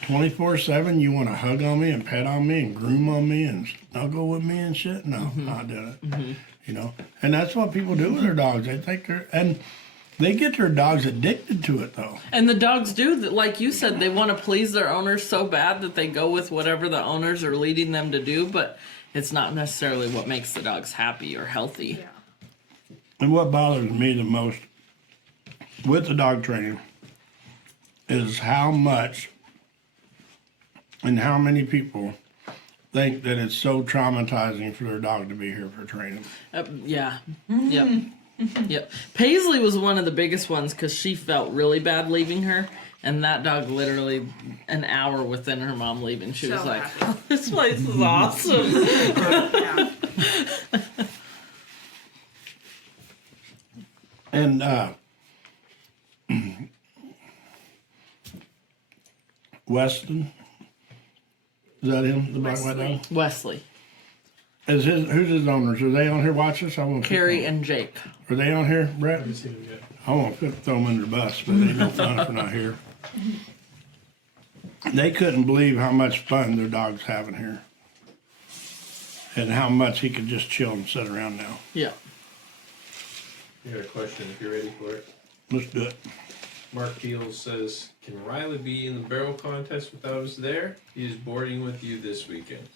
24/7, you want to hug on me and pet on me and groom on me and snuggle with me and shit? No, not doing it. You know, and that's what people do with their dogs. They think and they get their dogs addicted to it though. And the dogs do, like you said, they want to please their owners so bad that they go with whatever the owners are leading them to do, but it's not necessarily what makes the dogs happy or healthy. Yeah. And what bothers me the most with the dog training is how much and how many people think that it's so traumatizing for their dog to be here for training. Yeah. Yep. Yep. Paisley was one of the biggest ones because she felt really bad leaving her. And that dog literally an hour within her mom leaving, she was So like, happy. oh, this place is awesome. Yeah. And Weston, is that him? The black and white dog? Wesley, Who's his owners? Are they on here watching this? I won't Carrie, and Jake. Are they on here, Brett? I won't throw them under the bus, but they no fun if they're not here. They couldn't believe how much fun their dog's having here. And how much he could just chill and sit around now. Yeah. I got a question if you're ready for it. Let's do it. Mark Beals says, can Riley be in the barrel contest without us there? He is boarding with you this weekend.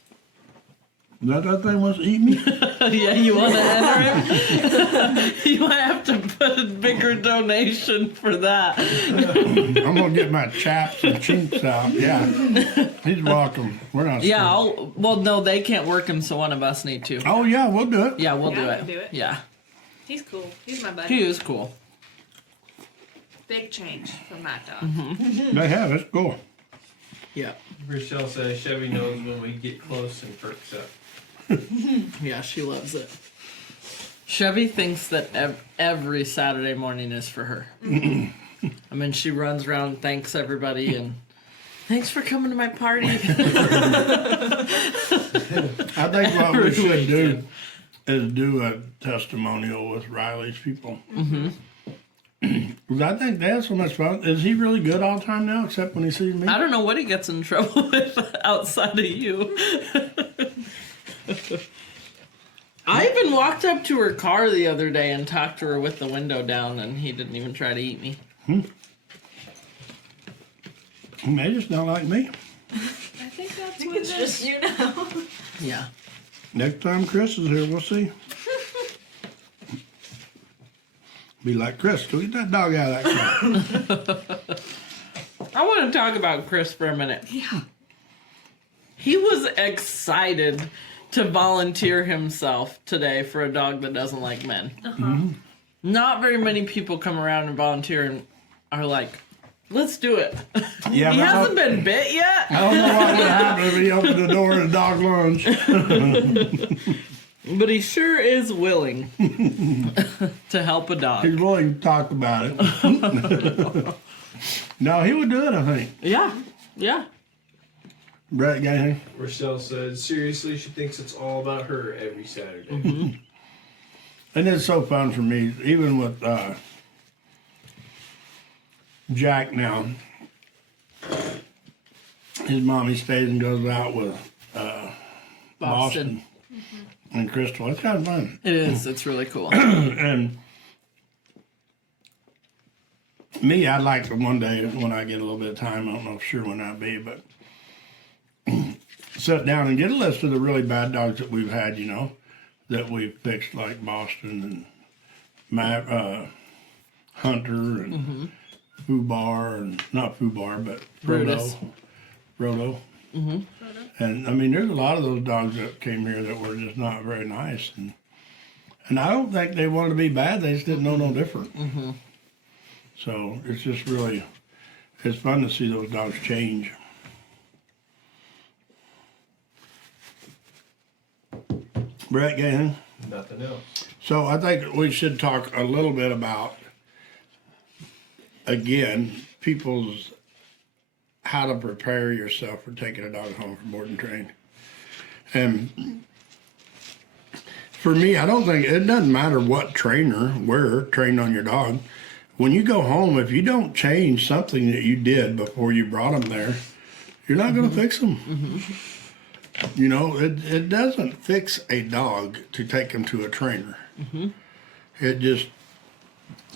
That thing wants to eat me? Yeah, you want to enter him? You might have to put a bigger donation for that. I'm gonna get my chaps and chinks out. Yeah, he's welcome. We're not. Yeah, scared. well, no, they can't work him, so one of us need to. Oh yeah, we'll do it. Yeah, we'll Yeah, do I it. can do it. Yeah, He's cool. He's my buddy. he is cool. Big change from that dog. They have it. Cool. Yeah, Rochelle says Chevy knows when we get close and perks up. yeah, she loves it. Chevy thinks that every Saturday morning is for her. I mean, she runs around and thanks everybody and thanks for coming to my party. I think what we should do is do a testimonial with Riley's people. Mm-hmm. I think they have so much fun. Is he really good all the time now, except when he sees me? I don't know what he gets in trouble with outside of you. I even walked up to her car the other day and talked to her with the window down, and he didn't even try to eat me. He may just not like me. I think that's I think what it's it just is. you now. Yeah. Next time Chris is here, we'll see. Be like, Chris, go get that dog out of that car. I want to talk about Chris for a minute. Yeah. He was excited to volunteer himself today for a dog that doesn't like men. Mm-hmm. Not very many people come around and volunteer and are like, let's do it. Yeah, He but hasn't been bit yet. I don't know what would happen if he opened the door and the dog lunged. But he sure is willing to help a He's dog. willing to talk about it. No, he would do it, I think. Yeah, yeah. Brett, got anything? Rochelle said, seriously, she thinks it's all about her every Saturday. And it's so fun for me, even with Jack now. His mommy stays and goes out with Boston and Crystal. It's kind of fun. It is. It's really cool. And me, I'd like to one day when I get a little bit of time, I don't know for sure when that'll be, but sit down and get a list of the really bad dogs that we've had, you know, that we've fixed, like Boston and Hunter and Fubar, and not Fubar, but Brutus. Roto. And I mean, there's a lot of those dogs that came here that were just not very nice, and I don't think they wanted to be bad. They just didn't know no different. So it's just really, it's fun to see those dogs change. Brett, got anything? Nothing else. So I think we should talk a little bit about, again, people's how to prepare yourself for taking a dog home for board and train. And for me, I don't think, it doesn't matter what trainer, where, train on your dog. When you go home, if you don't change something that you did before you brought them there, you're not going to fix them. You know, it doesn't fix a dog to take him to a trainer. It just,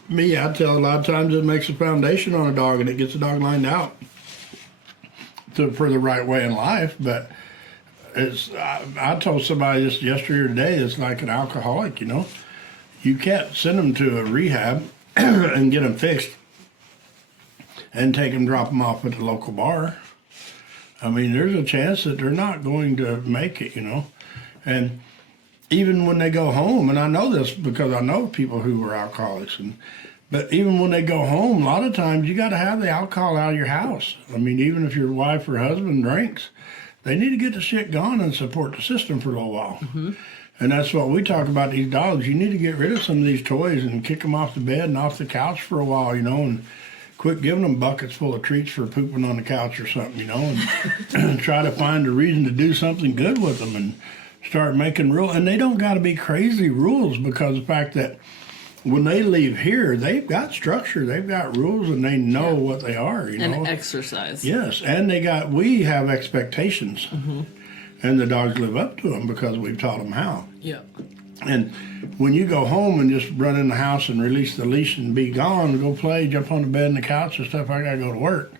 me, I tell a lot of times it makes a foundation on a dog and it gets the dog lined out for the right way in life. But it's, I told somebody this yesterday or today, it's like an alcoholic, you know. You can't send them to a rehab and get them fixed and take them, drop them off at the local bar. I mean, there's a chance that they're not going to make it, you know. And even when they go home, and I know this because I know people who were alcoholics, but even when they go home, a lot of times you got to have the alcohol out of your house. I mean, even if your wife or husband drinks, they need to get the shit gone and support the system for a little while. And that's what we talk about these dogs. You need to get rid of some of these toys and kick them off the bed and off the couch for a while, you know, and quit giving them buckets full of treats for pooping on the couch or something, you know, and try to find a reason to do something good with them and start making rules. And they don't got to be crazy rules, because the fact that when they leave here, they've got structure, they've got rules, and they know what they are, you know. And exercise. Yes, and we have expectations, and the dogs live up to them because we've taught them how. Yeah. And when you go home and just run in the house and release the leash and be gone, go play, jump on the bed and the couch and stuff, I gotta go to work.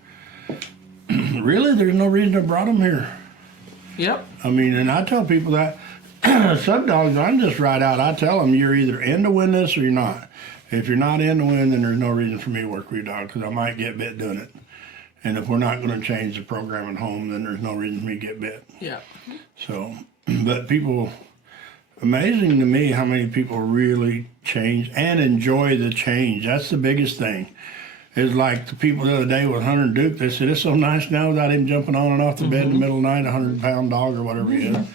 Really, there's no reason I brought them here. Yep. I mean, and I tell people that some dogs, I'm just right out. I tell them, you're either in to win this or you're not. If you're not in to win, then there's no reason for me to work with your dog, because I might get bit doing it. And if we're not going to change the program at home, then there's no reason for me to get bit. Yeah. So, but people, amazing to me how many people really change and enjoy the change. That's the biggest thing. It's like the people the other day with Hunter and Duke, they said, it's so nice now without him jumping on and off the bed in the middle of the night, a 100-pound dog or whatever he is.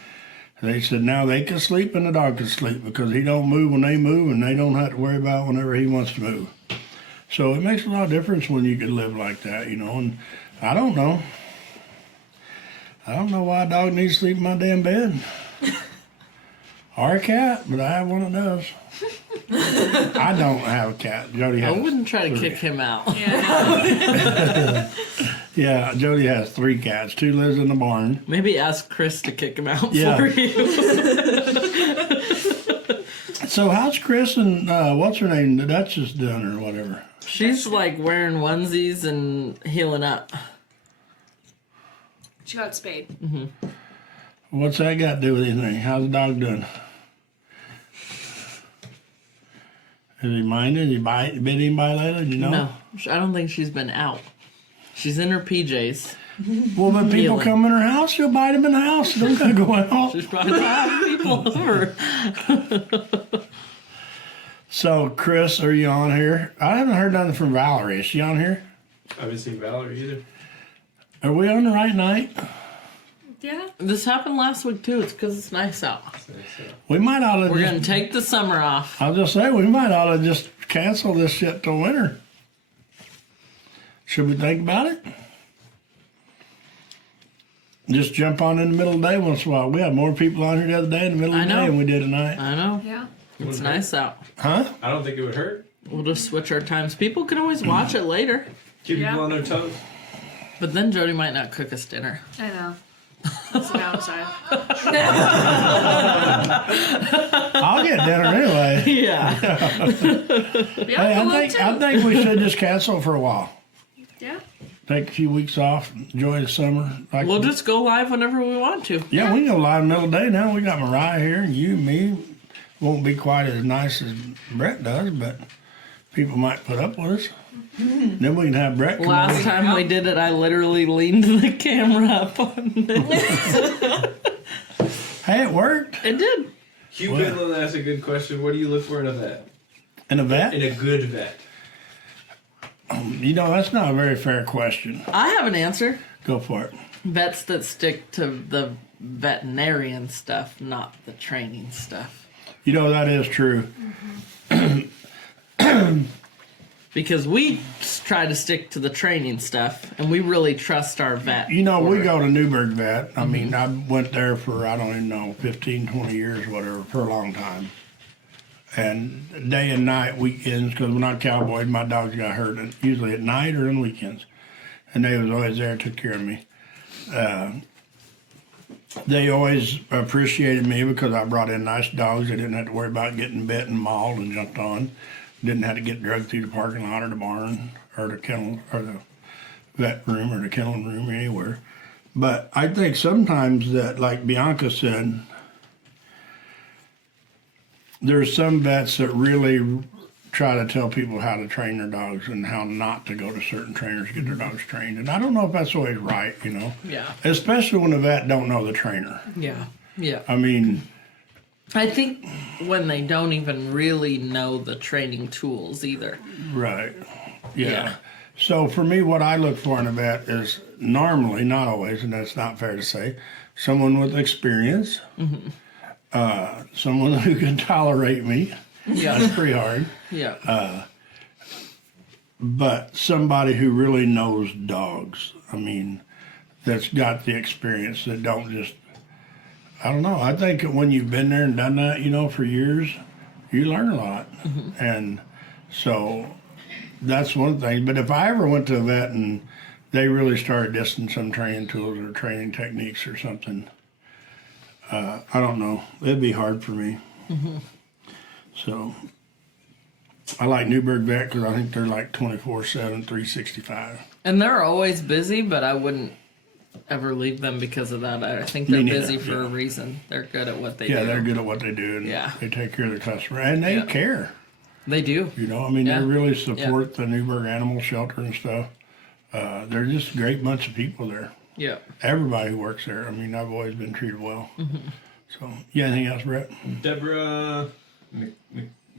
They said now they can sleep and the dog can sleep because he don't move when they move, and they don't have to worry about whenever he wants to move. So it makes a lot of difference when you can live like that, you know. And I don't know. I don't know why a dog needs to sleep in my damn bed. Or a cat, but I have one that does. I don't have a cat. Jody has. I wouldn't try to 3. kick him out. Yeah, Jody has 3 cats. 2 lives in the barn. Maybe ask Chris to kick him out Yeah. for you. So how's Chris and what's her name, the Duchess doing or whatever? She's like wearing onesies and healing up. She got spayed. What's that got to do with anything? How's the dog doing? Is he minded? Did he bit anybody lately? Did you know? No, I don't think she's been out. She's in her PJs. Well, when people Healing. come in her house, she'll bite them in the house. Don't gotta go out. She's probably having people over. So, Chris, are you on here? I haven't heard nothing from Valerie. Is she on here? I haven't seen Valerie either. Are we on the right night? Yeah. This happened last week too. It's because it's nice out. We might ought to. We're just, gonna take the summer off. I'll just say we might ought to just cancel this shit till winter. Should we think about it? Just jump on in the middle of the day once in a while. We had more people on here the other day in the middle of I the know. day than we did tonight. I know. Yeah. It's nice out. Huh? I don't think it would hurt. We'll just switch our times. People can always watch it later. Keep Yeah. people on their toes. But then Jody might not cook us dinner. I know. That's the downside. I'll get dinner anyway. Yeah. Yeah, Hey, I I think we should just cancel for a while. Yeah. Take a few weeks off, enjoy the summer. Like, We'll just go live whenever we want to. yeah, we can go live in the middle of the day now. We got Mariah here, and you, me. Won't be quite as nice as Brett does, but people might put up with us. Then we can have Brett come Last on. time we did it, I literally leaned the camera up on this. Hey, it worked. It did. Hugh Well- Bidlin asked a good question. What do you look for in a vet? In a vet? In a good vet. You know, that's not a very fair question. I have an answer. Go for it. Vets that stick to the veterinarian stuff, not the training stuff. You know, that is true. Because we try to stick to the training stuff, and we really trust our vet. You know, for we it. go to Newburgh Vet. I mean, I went there for, I don't even know, 15, 20 years, whatever, for a long time. And day and night, weekends, because when I cowboyed, my dogs got hurt, and usually at night or on weekends. And they was always there, took care of me. They always appreciated me because I brought in nice dogs. They didn't have to worry about getting bit and mauled and jumped on. Didn't have to get drugged through the parking lot or the barn or the kennel or the vet room or the kennel room or anywhere. But I think sometimes that, like Bianca said, there's some vets that really try to tell people how to train their dogs and how not to go to certain trainers to get their dogs trained. And I don't know if that's always right, you know. Yeah. Especially when the vet don't know the trainer. Yeah. Yeah. I mean, I think when they don't even really know the training tools either. right. Yeah. Yeah. So for me, what I look for in a vet is normally, not always, and that's not fair to say, someone with experience, someone who can tolerate me. Yeah. That's pretty hard. Yeah. But somebody who really knows dogs. I mean, that's got the experience that don't just, I don't know. I think that when you've been there and done that, you know, for years, you learn a lot. And so that's one thing. But if I ever went to a vet and they really started dissing some training tools or training techniques or something, I don't know. It'd be hard for me. So I like Newburgh Vet because I think they're like 24/7, 365. And they're always busy, but I wouldn't ever leave them because of that. I think they're Me neither, busy for yeah. a reason. They're good at what they do. Yeah, they're good at what they do, and Yeah. they take care of the customer, and they Yeah. care. They do. You know, I mean, Yeah. they really support the Newburgh Animal Shelter and stuff. They're just a great bunch of people there. Yeah. Everybody who works there. I mean, I've always been treated well. So, yeah, anything else, Brett? Deborah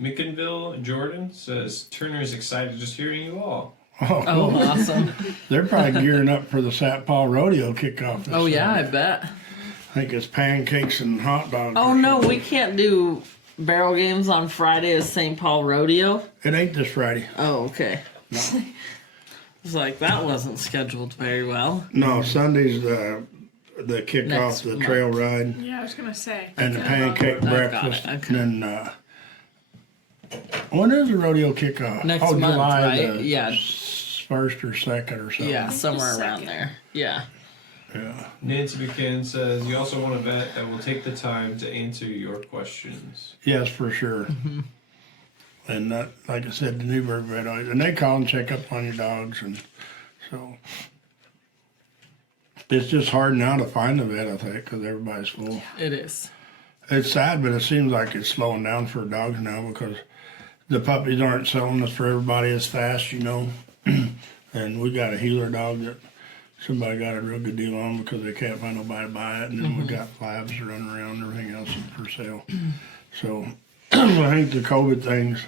McInville Jordan says Turner is excited just hearing you all. Oh, Oh, cool. awesome. They're probably gearing up for the St. Paul Rodeo kickoff. This Oh, yeah, I Sunday. bet. I think it's pancakes and hot dogs. Oh, or no, something. we can't do barrel games on Friday as St. Paul Rodeo. It ain't this Friday. Oh, okay. It's like, that wasn't scheduled very well. No, Sunday's the kickoff, Next the month. trail ride, Yeah, I was gonna say. and the Yeah. pancake got it, breakfast. okay. And then, when is the rodeo kickoff? Next oh, month, July right? the Yeah. first or second or something. Yeah, somewhere Second. around there. Yeah. Yeah. Nancy Buchanan says you also want a vet that will take the time to answer your questions. Yes, for sure. And that, like I said, the Newburgh vet, and they call and check up on your dogs, and so it's just hard now to find a vet, I think, because everybody's full. It is. It's sad, but it seems like it's slowing down for dogs now because the puppies aren't selling us for everybody as fast, you know. And we got a healer dog that somebody got a real good deal on because they can't find nobody to buy it, and then we got labs running around and everything else for sale. So I think the COVID things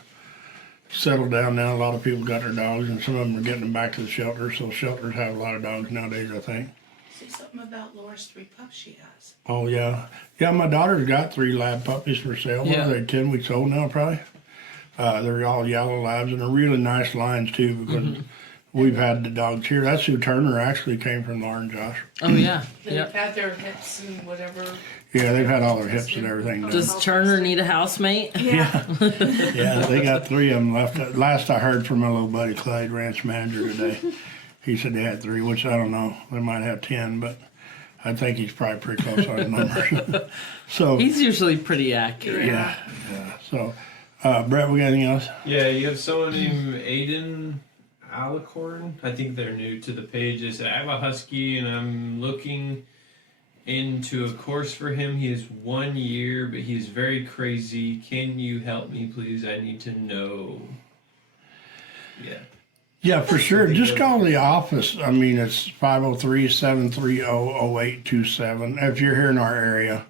settled down now. A lot of people got their dogs, and some of them are getting them back to the shelter. So shelters have a lot of dogs nowadays, I think. Say something about Laura's 3 pups she has. Oh yeah, yeah. My daughter's got 3 lab puppies for sale. Yeah. They're 10 weeks old now, probably. They're all yellow labs, and they're really nice lines too because we've had the dogs here. That's who Turner actually came from, Laura and Josh. Oh yeah. They've Yep. had their hips and whatever. Yeah, they've had all their hips and everything done. Does Turner need a housemate? Yeah, they got 3 of them left. Last I heard from my little buddy Clyde, ranch manager today, he said they had 3, which I don't know. They might have 10, but I think he's probably pretty close on his numbers. So He's usually pretty accurate. yeah. So Brett, we got anything else? Yeah, you have someone named Aiden Alicorn. I think they're new to the page. They said, I have a husky and I'm looking into a course for him. He is 1 year, but he's very crazy. Can you help me, please? I need to know. Yeah. Yeah, for sure. Just call the office. I mean, it's 503-730-0827. If you're here in our area,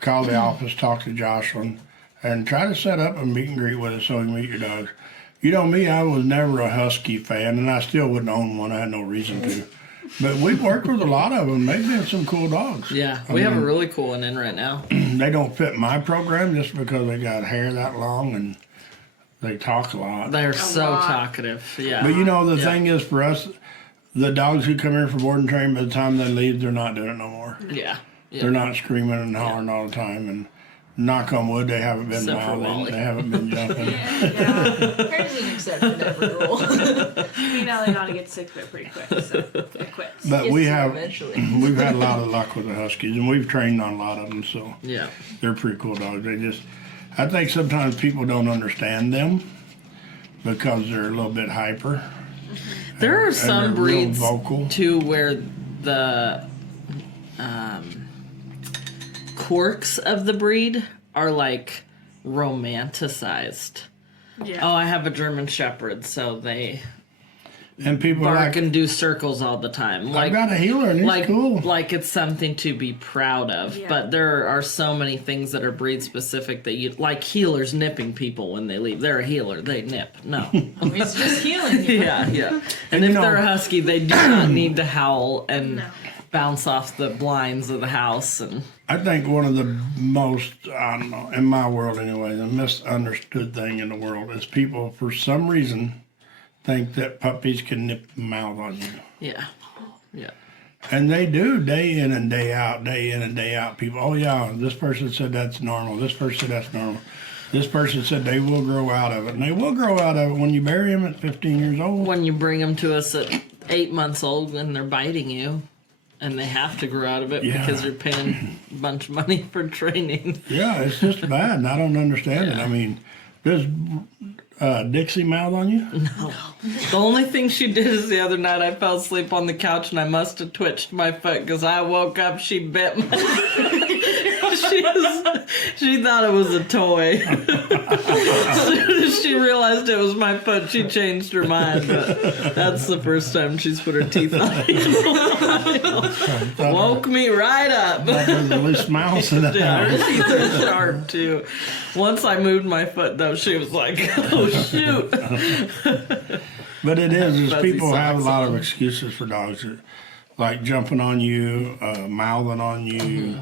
call the office, talk to Jocelyn, and try to set up a meet and greet with us so we can meet your dogs. You know me, I was never a husky fan, and I still wouldn't own one. I had no reason to. But we've worked with a lot of them. They've been some cool dogs. Yeah, we have a really cool one in right now. They don't fit my program just because they got hair that long and they talk a lot. They're so lot. talkative. Yeah. But you know, the Yeah. thing is for us, the dogs who come here for board and train, by the time they leave, they're not doing it no more. Yeah. Yeah. They're not screaming and hollering all the time. And knock on wood, they haven't been Except for wild. Wally. They haven't been jumping. There's an exception to every rule. You know they gotta get sick of it pretty quick, so it quits. But we have, eventually. we've had a lot of luck with the Huskies, and we've trained on a lot of them, so Yeah. they're pretty cool dogs. They just, I think sometimes people don't understand them because they're a little bit hyper. There are and some they're real breeds vocal. too where the quirks of the breed are like romanticized. Yeah. Oh, I have a German Shepherd, so they And people are bark like, and do circles all the time. I've Like, got a healer and he's like, cool. like it's something to be proud of. Yeah. But there are so many things that are breed specific that you like. Healers nipping people when they leave. They're a healer. They nip. No. It's just healing. Yeah, yeah. And if you know- they're a husky, they do not need to howl and No. bounce off the blinds of the house. And I think one of the most, I don't know, in my world anyway, the misunderstood thing in the world is people, for some reason, think that puppies can nip the mouth on you. yeah, yeah, And they do day in and day out, day in and day out. People, oh yeah, this person said that's normal. This person said that's normal. This person said they will grow out of it. And they will grow out of it when you bury them at 15 years old. when you bring them to us at 8 months old and they're biting you, and they have to grow out of it Yeah. because you're paying a bunch of money for training. Yeah, it's just bad, and I don't understand it. I mean, does Dixie mouth on you? The only thing she did is the other night I fell asleep on the couch and I must have twitched my foot because I woke up, she bit my she thought it was a toy. As soon as she realized it was my foot, she changed her mind. But that's the first time she's put her teeth on me. Woke me right up. There's a loose mouse in the Yeah, her house. teeth are sharp too. Once I moved my foot though, she was like, "Oh shoot!" But it is Fuzzy people have a socks lot of on. excuses for dogs, that, like jumping on you, mouthing on you,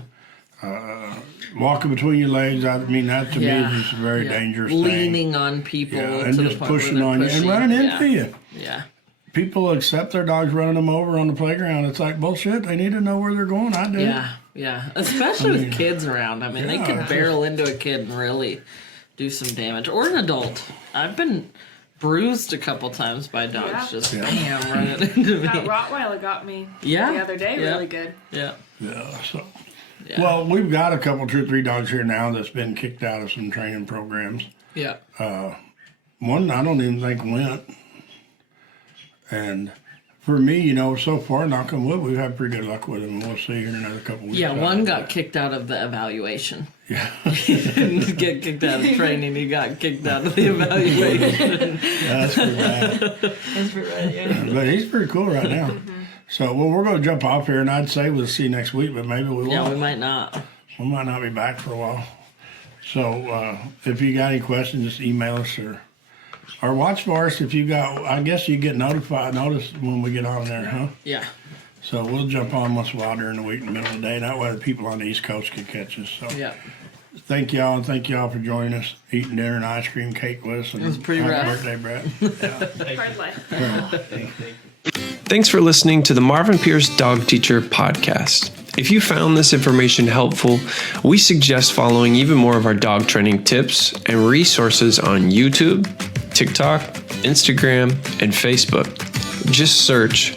walking between your legs. I mean, that to me Yeah. is just a very Yeah. dangerous thing. Leaning on people, Yeah, to and the just point where pushing they're on you and pushing. running Yeah. into you. Yeah, People accept their dogs running them over on the playground. It's like bullshit. They need to know where they're going. I do. yeah, yeah. Especially with kids around. I mean, they Yeah, could it's barrel into a kid and really do some damage, or an adult. I've been bruised a couple times by dogs, Yeah. just Yeah. bam, running into That me. Rottweiler got me Yeah, the other day yeah. really good. Yeah, Yeah. So. yeah, Well, we've got a couple, 2 or 3 dogs here now that's been kicked out of some training programs. yeah. One I don't even think went. And for me, you know, so far, knock on wood, we've had pretty good luck with him. We'll see here in another couple weeks. Yeah, one got kicked out of the evaluation. Yeah. He didn't get kicked out of training. He got kicked out of the evaluation. Yeah, that's pretty bad. That's pretty right, yeah. But he's pretty cool right now. So, well, we're going to jump off here, and I'd say we'll see you next week, but maybe we won't. Yeah, we might not. We might not be back for a while. So, if you got any questions, just email us or watch for us. If you got, I guess you get notice when we get on there, huh? Yeah. So we'll jump on once in a while during the week in the middle of the day. That way the people on the East Coast can catch us. So Yeah. thank y'all, and thank y'all for joining us, eating dinner and ice cream cake with us. And It was pretty happy rough. birthday, Brett. Hard life. Thanks for listening to the Marvin Pierce Dog Teacher Podcast. If you found this information helpful, we suggest following even more of our dog training tips and resources on YouTube, TikTok, Instagram, and Facebook. Just search